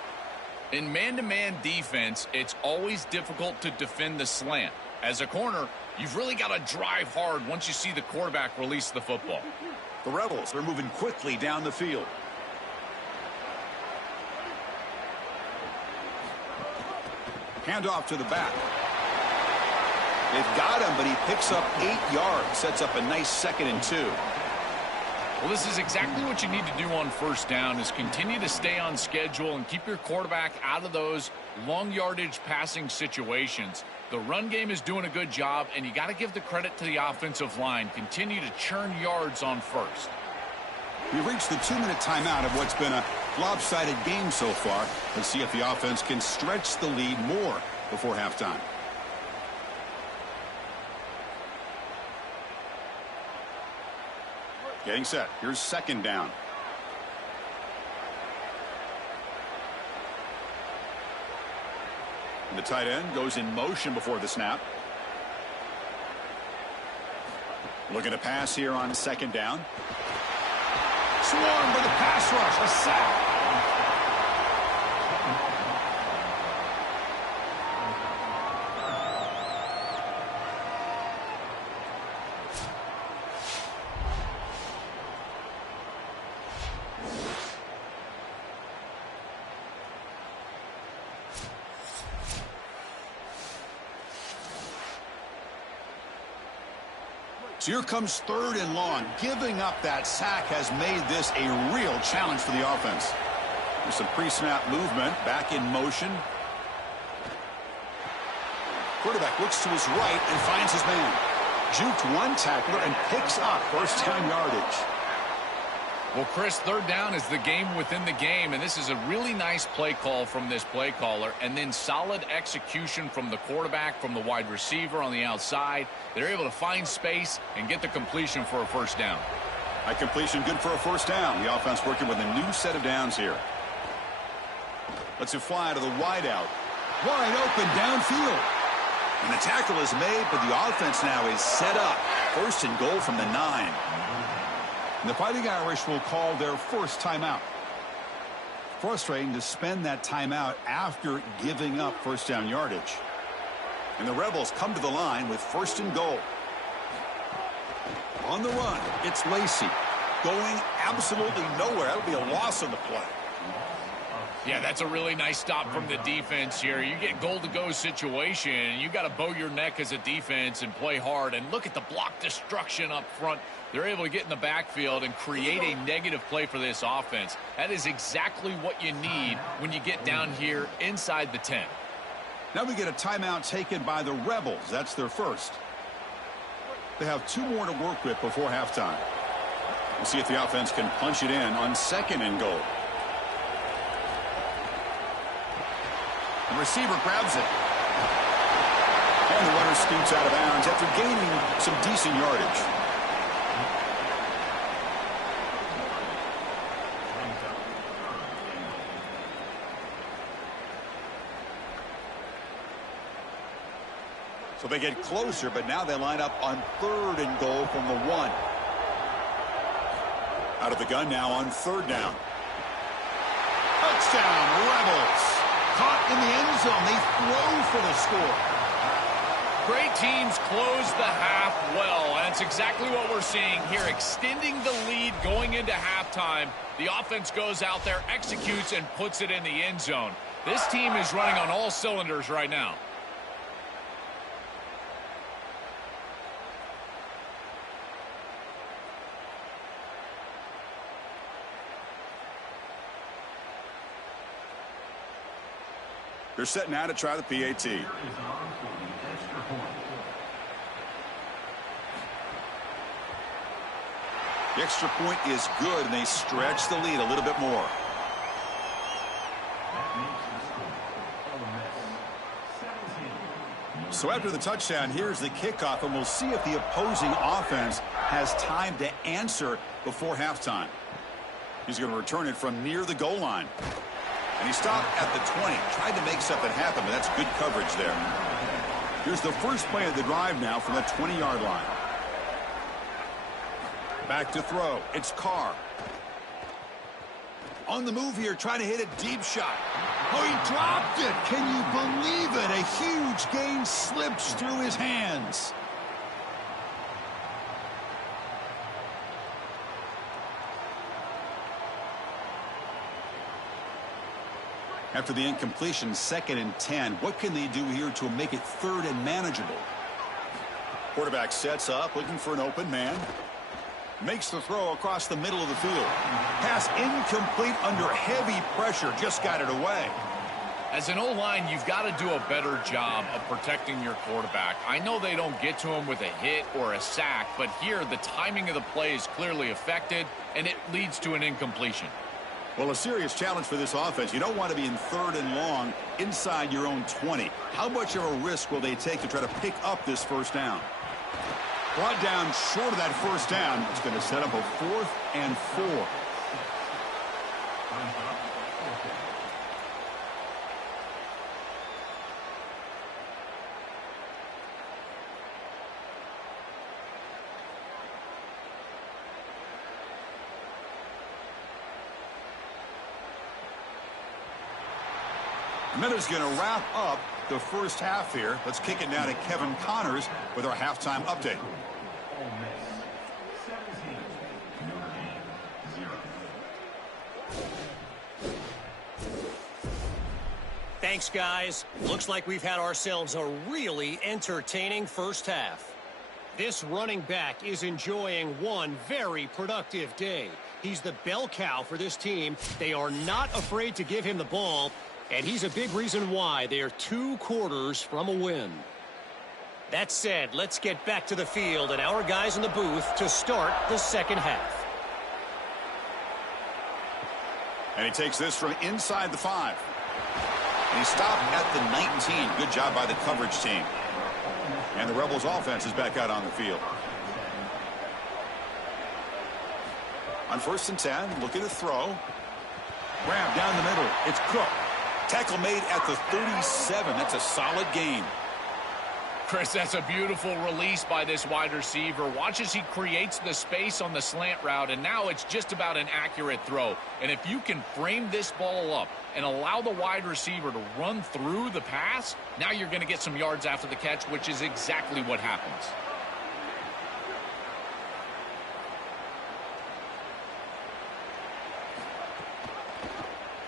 In man-to-man defense, it's always difficult to defend the slant. As a corner, you've really got to drive hard once you see the quarterback release the football. The Rebels are moving quickly down the field. Handoff to the back. They've got him, but he picks up 8 yards. Sets up a nice 2nd and 2. Well, this is exactly what you need to do on first down is continue to stay on schedule and keep your quarterback out of those long yardage passing situations. The run game is doing a good job, and you got to give the credit to the offensive line. Continue to churn yards on first. We reached the 2-minute timeout of what's been a lopsided game so far. Let's see if the offense can stretch the lead more before halftime. Getting set. Here's second down. And the tight end goes in motion before the snap. Looking to pass here on second down. Swarmed by the pass rush. A sack. So here comes 3rd and long. Giving up that sack has made this a real challenge for the offense. There's some pre-snap movement, back in motion. Quarterback looks to his right and finds his man. Juked one tackler and picks up first down yardage. Well, Chris, 3rd down is the game within the game, and this is a really nice play call from this play caller, and then solid execution from the quarterback, from the wide receiver on the outside. They're able to find space and get the completion for a first down. That completion good for a first down. The offense working with a new set of downs here. Lets it fly to the wideout. Wide open downfield. And the tackle is made, but the offense now is set up. 1st and goal from the 9. And the Fighting Irish will call their first timeout. Frustrating to spend that timeout after giving up first down yardage. And the Rebels come to the line with 1st and goal. On the run, it's Lacy. Going absolutely nowhere. That'll be a loss on the play. Yeah, that's a really nice stop from the defense here. You get goal-to-go situation, you got to bow your neck as a defense and play hard. And look at the block destruction up front. They're able to get in the backfield and create a negative play for this offense. That is exactly what you need when you get down here inside the 10. Now we get a timeout taken by the Rebels. That's their first. They have 2 more to work with before halftime. We'll see if the offense can punch it in on 2nd and goal. The receiver grabs it. And the runner scoots out of bounds after gaining some decent yardage. So they get closer, but now they line up on 3rd and goal from the 1. Out of the gun now on 3rd down. Touchdown, Rebels. Caught in the end zone. They throw for the score. Great teams close the half well, and it's exactly what we're seeing here, extending the lead going into halftime. The offense goes out there, executes, and puts it in the end zone. This team is running on all cylinders right now. They're set now to try the PAT. The extra point is good, and they stretch the lead a little bit more. So after the touchdown, here's the kickoff, and we'll see if the opposing offense has time to answer before halftime. He's going to return it from near the goal line. And he stopped at the 20. Tried to make something happen, but that's good coverage there. Here's the first play of the drive now from the 20-yard line. Back to throw. It's Carr. On the move here, trying to hit a deep shot. Oh, he dropped it. Can you believe it? A huge gain slips through his hands. After the incompletion, 2nd and 10. What can they do here to make it 3rd and manageable? Quarterback sets up, looking for an open man. Makes the throw across the middle of the field. Pass incomplete under heavy pressure. Just got it away. As an O-line, you've got to do a better job of protecting your quarterback. I know they don't get to him with a hit or a sack, but here the timing of the play is clearly affected, and it leads to an incompletion. Well, a serious challenge for this offense. You don't want to be in 3rd and long inside your own 20. How much of a risk will they take to try to pick up this first down? Brought down short of that first down. It's going to set up a 4th and 4. And that is going to wrap up the first half here. Let's kick it now to Kevin Connors with our halftime update. Thanks, guys. Looks like we've had ourselves a really entertaining first half. This running back is enjoying one very productive day. He's the bell cow for this team. They are not afraid to give him the ball, and he's a big reason why they are 2 quarters from a win. That said, let's get back to the field and our guys in the booth to start the second half. And he takes this from inside the 5. And he stopped at the 19. Good job by the coverage team. And the Rebels offense is back out on the field. On 1st and 10, looking to throw. Grab down the middle. It's Cook. Tackle made at the 37. That's a solid gain. Chris, that's a beautiful release by this wide receiver. Watch as he creates the space on the slant route, and now it's just about an accurate throw. And if you can frame this ball up and allow the wide receiver to run through the pass, now you're going to get some yards after the catch, which is exactly what happens.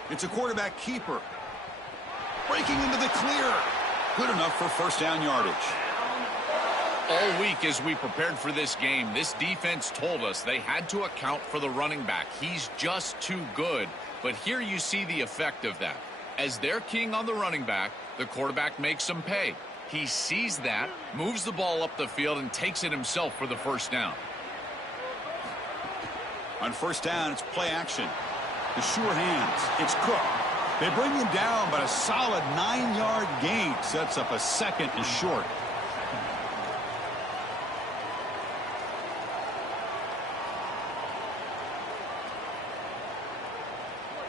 It's a quarterback keeper. Breaking into the clear. Good enough for first down yardage. All week as we prepared for this game, this defense told us they had to account for the running back. He's just too good. But here you see the effect of that. As they're keying on the running back, the quarterback makes them pay. He sees that, moves the ball up the field, and takes it himself for the first down. On 1st down, it's play action. The sure hands. It's Cook. They bring him down, but a solid 9-yard gain sets up a 2nd and short.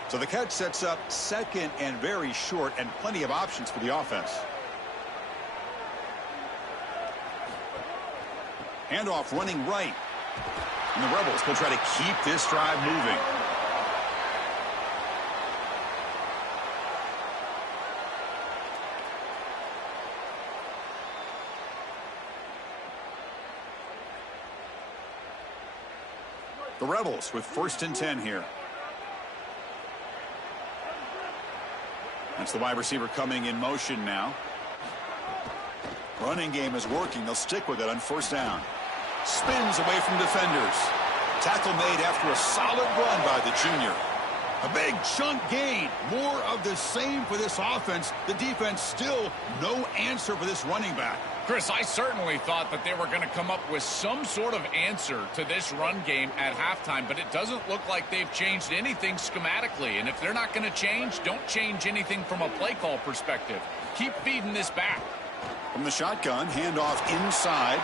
So the catch sets up 2nd and very short, and plenty of options for the offense. Handoff running right. And the Rebels will try to keep this drive moving. The Rebels with 1st and 10 here. That's the wide receiver coming in motion now. Running game is working. They'll stick with it on 1st down. Spins away from defenders. Tackle made after a solid run by the junior. A big chunk gain. More of the same for this offense. The defense still no answer for this running back. Chris, I certainly thought that they were going to come up with some sort of answer to this run game at halftime, but it doesn't look like they've changed anything schematically. And if they're not going to change, don't change anything from a play call perspective. Keep feeding this back. From the shotgun, handoff inside.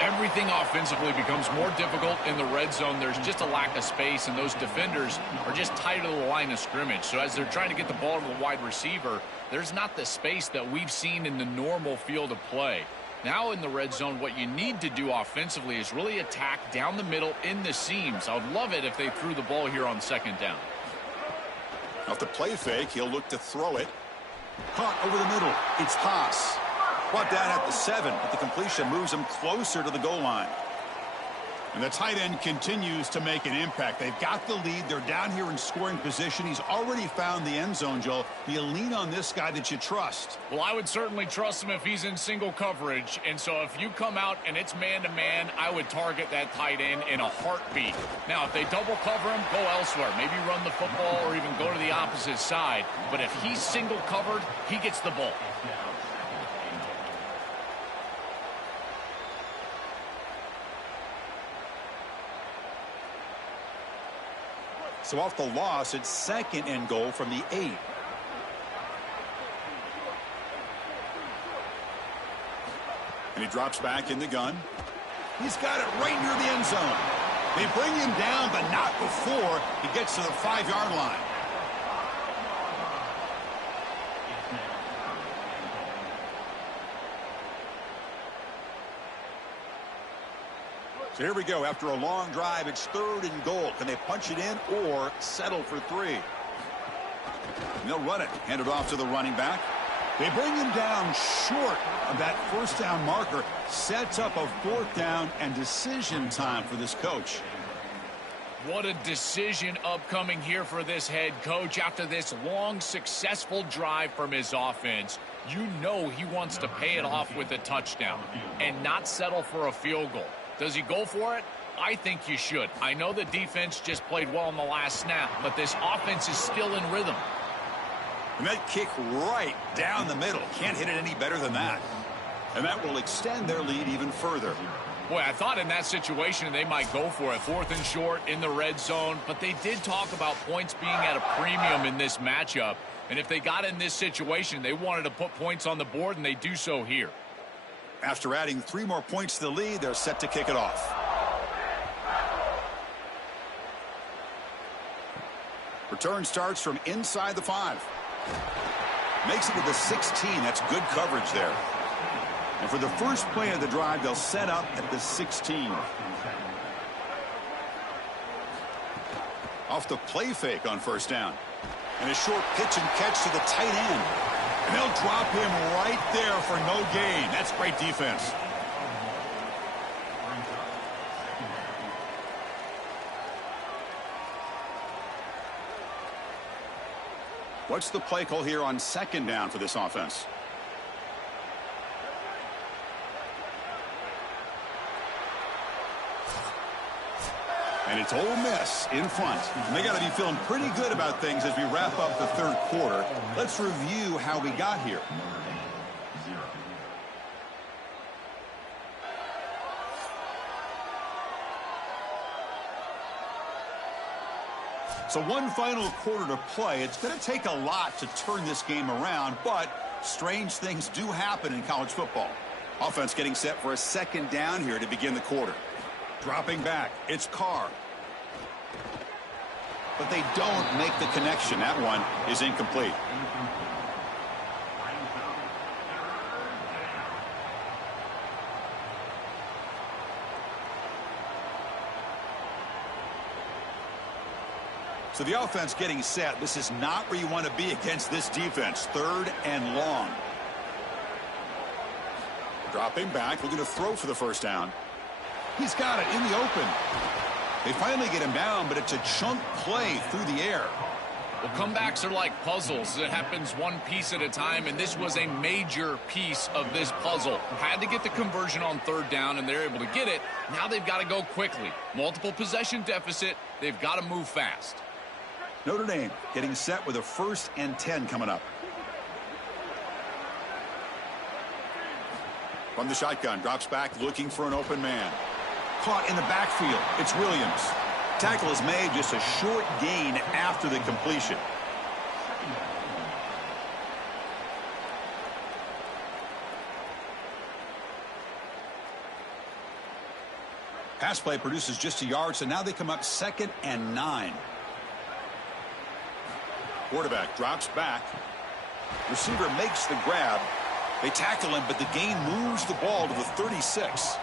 Everything offensively becomes more difficult in the red zone. There's just a lack of space, and those defenders are just tight to the line of scrimmage. So as they're trying to get the ball to the wide receiver, there's not the space that we've seen in the normal field of play. Now in the red zone, what you need to do offensively is really attack down the middle in the seams. I would love it if they threw the ball here on 2nd down. Off the play fake, he'll look to throw it. Caught over the middle. It's Haas. Brought down at the 7, but the completion moves him closer to the goal line. And the tight end continues to make an impact. They've got the lead. They're down here in scoring position. He's already found the end zone, Joel. Do you lean on this guy that you trust? Well, I would certainly trust him if he's in single coverage. And so if you come out and it's man-to-man, I would target that tight end in a heartbeat. Now, if they double cover him, go elsewhere. Maybe run the football or even go to the opposite side. But if he's single covered, he gets the ball. So off the loss, it's 2nd and goal from the 8. And he drops back in the gun. He's got it right near the end zone. They bring him down, but not before he gets to the 5-yard line. So here we go. After a long drive, it's 3rd and goal. Can they punch it in or settle for 3? And they'll run it. Hand it off to the running back. They bring him down short of that 1st down marker. Sets up a 4th down and decision time for this coach. What a decision upcoming here for this head coach after this long, successful drive from his offense. You know he wants to pay it off with a touchdown and not settle for a field goal. Does he go for it? I think you should. I know the defense just played well in the last snap, but this offense is still in rhythm. And that kick right down the middle. Can't hit it any better than that. And that will extend their lead even further. Boy, I thought in that situation they might go for it. 4th and short in the red zone. But they did talk about points being at a premium in this matchup. And if they got in this situation, they wanted to put points on the board, and they do so here. After adding 3 more points to the lead, they're set to kick it off. Return starts from inside the 5. Makes it to the 16. That's good coverage there. And for the first play of the drive, they'll set up at the 16. Off the play fake on first down. And a short pitch and catch to the tight end. And they'll drop him right there for no gain. That's great defense. What's the play call here on 2nd down for this offense? And it's Ole Miss in front. And they got to be feeling pretty good about things as we wrap up the 3rd quarter. Let's review how we got here. So one final quarter to play. It's going to take a lot to turn this game around, but strange things do happen in college football. Offense getting set for a 2nd down here to begin the quarter. Dropping back, it's Carr. But they don't make the connection. That one is incomplete. So the offense getting set. This is not where you want to be against this defense. 3rd and long. Dropping back, looking to throw for the first down. He's got it in the open. They finally get him down, but it's a chunk play through the air. Well, comebacks are like puzzles. It happens one piece at a time, and this was a major piece of this puzzle. Had to get the conversion on 3rd down, and they're able to get it. Now they've got to go quickly. Multiple possession deficit. They've got to move fast. Notre Dame getting set with a 1st and 10 coming up. From the shotgun, drops back, looking for an open man. Caught in the backfield. It's Williams. Tackle is made, just a short gain after the completion. Pass play produces just a yard, so now they come up 2nd and 9. Quarterback drops back. Receiver makes the grab. They tackle him, but the gain moves the ball to the 36.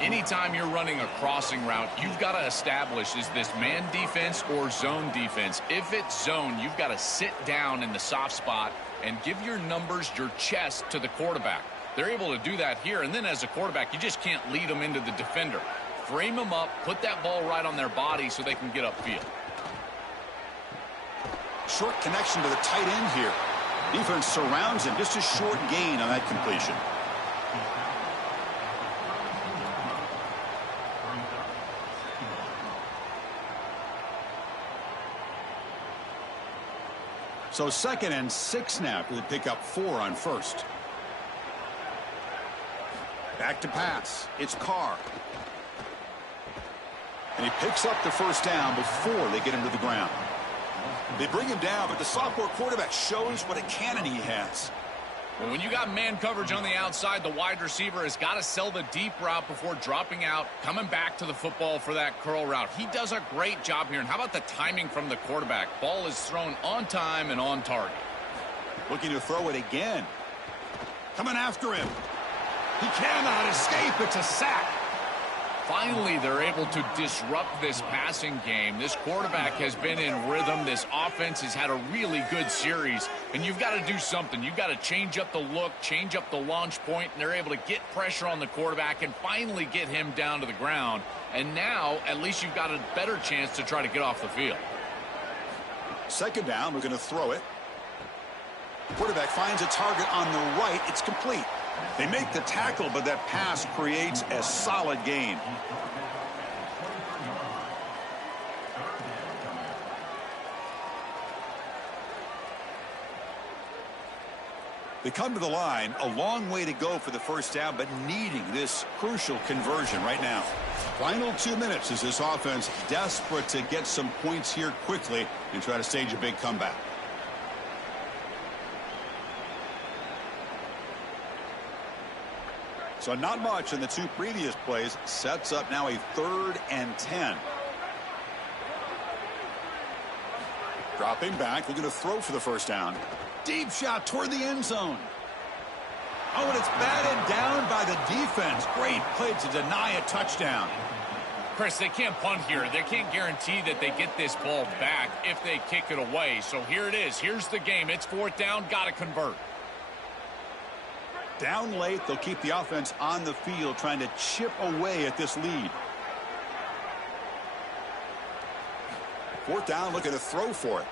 Anytime you're running a crossing route, you've got to establish, is this man defense or zone defense? If it's zone, you've got to sit down in the soft spot and give your numbers, your chest to the quarterback. They're able to do that here, and then as a quarterback, you just can't lead them into the defender. Frame them up, put that ball right on their body so they can get upfield. Short connection to the tight end here. Defense surrounds him. Just a short gain on that completion. So 2nd and 6 now. We'll pick up 4 on 1st. Back to pass. It's Carr. And he picks up the first down before they get him to the ground. They bring him down, but the sophomore quarterback shows what a cannon he has. Well, when you got man coverage on the outside, the wide receiver has got to sell the deep route before dropping out, coming back to the football for that curl route. He does a great job here. And how about the timing from the quarterback? Ball is thrown on time and on target. Looking to throw it again. Coming after him. He cannot escape. It's a sack. Finally, they're able to disrupt this passing game. This quarterback has been in rhythm. This offense has had a really good series. And you've got to do something. You've got to change up the look, change up the launch point, and they're able to get pressure on the quarterback and finally get him down to the ground. And now, at least you've got a better chance to try to get off the field. 2nd down, we're going to throw it. Quarterback finds a target on the right. It's complete. They make the tackle, but that pass creates a solid gain. They come to the line, a long way to go for the first down, but needing this crucial conversion right now. Final 2 minutes as this offense desperate to get some points here quickly and try to stage a big comeback. So not much in the 2 previous plays. Sets up now a 3rd and 10. Dropping back, looking to throw for the first down. Deep shot toward the end zone. Oh, and it's batted down by the defense. Great play to deny a touchdown. Chris, they can't punt here. They can't guarantee that they get this ball back if they kick it away. So here it is. Here's the game. It's 4th down. Got to convert. Down late, they'll keep the offense on the field trying to chip away at this lead. 4th down, looking to throw for it.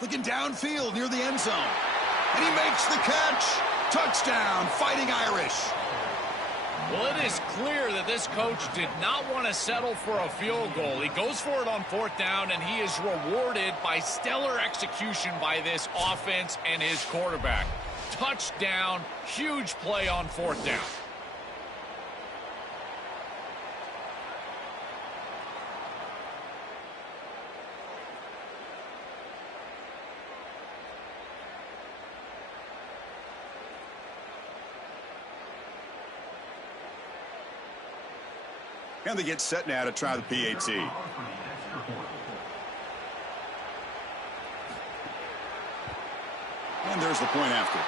Looking downfield near the end zone. And he makes the catch. Touchdown, Fighting Irish. Well, it is clear that this coach did not want to settle for a field goal. He goes for it on 4th down, and he is rewarded by stellar execution by this offense and his quarterback. Touchdown, huge play on 4th down. And they get set now to try the PAT. And there's the point after.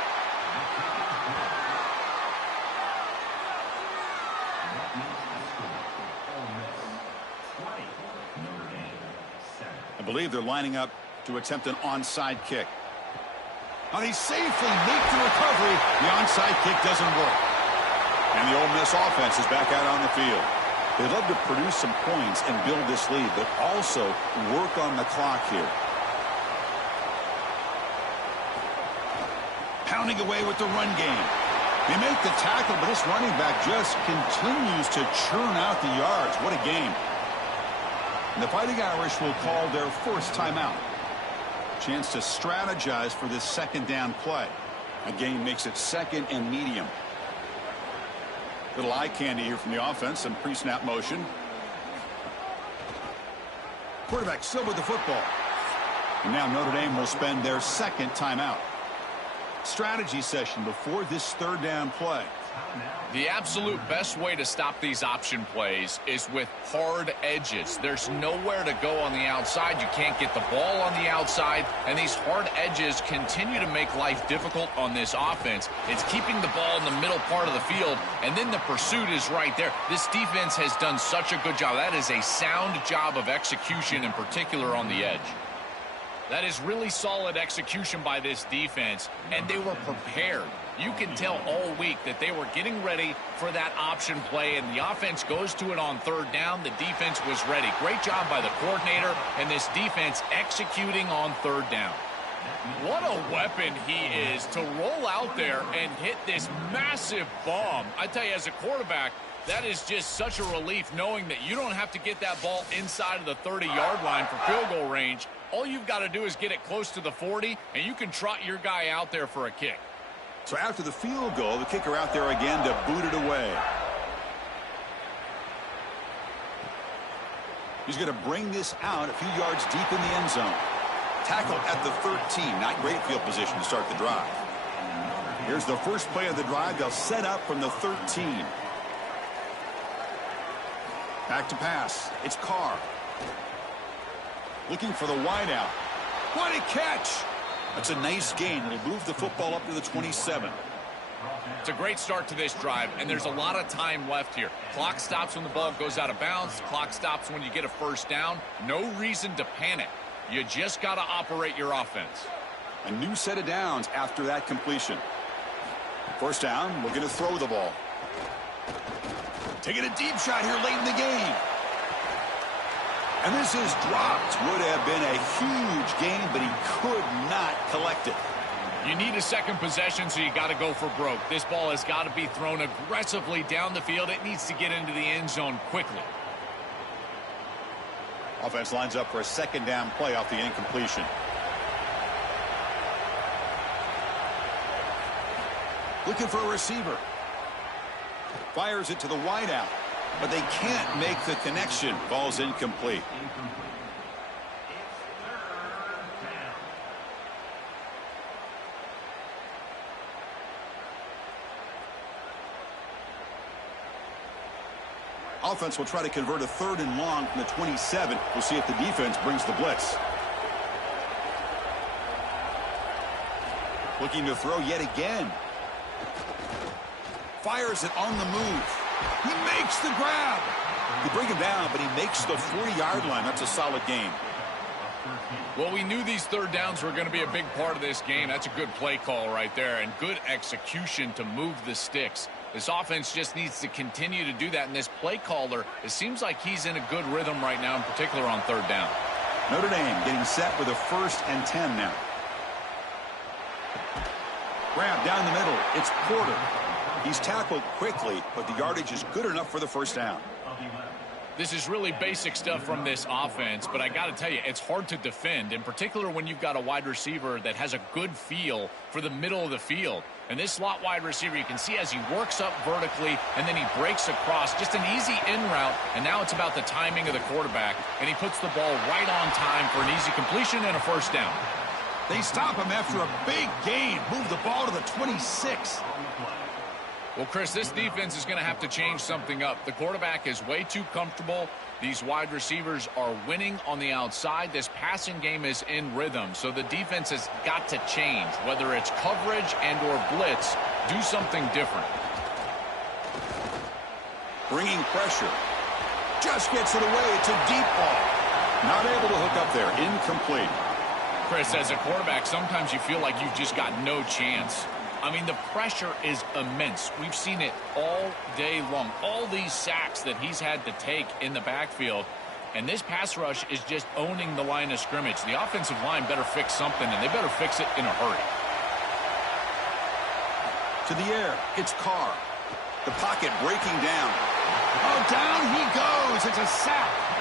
I believe they're lining up to attempt an onside kick. And he safely makes the recovery. The onside kick doesn't work. And the Ole Miss offense is back out on the field. They'd love to produce some points and build this lead, but also work on the clock here. Pounding away with the run game. They make the tackle, but this running back just continues to churn out the yards. What a game. And the Fighting Irish will call their first timeout. Chance to strategize for this 2nd down play. Again, makes it 2nd and medium. Little eye candy here from the offense and pre-snap motion. Quarterback still with the football. And now Notre Dame will spend their 2nd timeout. Strategy session before this 3rd down play. The absolute best way to stop these option plays is with hard edges. There's nowhere to go on the outside. You can't get the ball on the outside, and these hard edges continue to make life difficult on this offense. It's keeping the ball in the middle part of the field, and then the pursuit is right there. This defense has done such a good job. That is a sound job of execution, in particular on the edge. That is really solid execution by this defense, and they were prepared. You can tell all week that they were getting ready for that option play, and the offense goes to it on 3rd down. The defense was ready. Great job by the coordinator and this defense executing on 3rd down. What a weapon he is to roll out there and hit this massive bomb. I tell you, as a quarterback, that is just such a relief knowing that you don't have to get that ball inside of the 30-yard line for field goal range. All you've got to do is get it close to the 40, and you can trot your guy out there for a kick. So after the field goal, the kicker out there again to boot it away. He's going to bring this out a few yards deep in the end zone. Tackled at the 13. Not great field position to start the drive. Here's the first play of the drive. They'll set up from the 13. Back to pass. It's Carr. Looking for the wideout. What a catch! That's a nice gain. It'll move the football up to the 27. It's a great start to this drive, and there's a lot of time left here. Clock stops when the ball goes out of bounds. Clock stops when you get a first down. No reason to panic. You just got to operate your offense. A new set of downs after that completion. First down, we're going to throw the ball. Taking a deep shot here late in the game. And this is dropped. Would have been a huge game, but he could not collect it. You need a second possession, so you got to go for broke. This ball has got to be thrown aggressively down the field. It needs to get into the end zone quickly. Offense lines up for a second down play off the incompletion. Looking for a receiver. Fires it to the wideout, but they can't make the connection. Ball's incomplete. Offense will try to convert a 3rd and long from the 27. We'll see if the defense brings the blitz. Looking to throw yet again. Fires it on the move. He makes the grab. They bring him down, but he makes the 40-yard line. That's a solid gain. Well, we knew these 3rd downs were going to be a big part of this game. That's a good play call right there, and good execution to move the sticks. This offense just needs to continue to do that, and this play caller, it seems like he's in a good rhythm right now, in particular on 3rd down. Notre Dame getting set with a 1st and 10 now. Grab down the middle. It's Porter. He's tackled quickly, but the yardage is good enough for the 1st down. This is really basic stuff from this offense, but I got to tell you, it's hard to defend, in particular when you've got a wide receiver that has a good feel for the middle of the field. And this slot wide receiver, you can see as he works up vertically and then he breaks across, just an easy in route, and now it's about the timing of the quarterback, and he puts the ball right on time for an easy completion and a 1st down. They stop him after a big gain. Move the ball to the 26. Well, Chris, this defense is going to have to change something up. The quarterback is way too comfortable. These wide receivers are winning on the outside. This passing game is in rhythm, so the defense has got to change. Whether it's coverage and or blitz, do something different. Bringing pressure. Just gets it away. It's a deep ball. Not able to hook up there. Incomplete. Chris, as a quarterback, sometimes you feel like you've just got no chance. I mean, the pressure is immense. We've seen it all day long. All these sacks that he's had to take in the backfield. And this pass rush is just owning the line of scrimmage. The offensive line better fix something, and they better fix it in a hurry. To the air. It's Carr. The pocket breaking down. Oh, down he goes. It's a sack.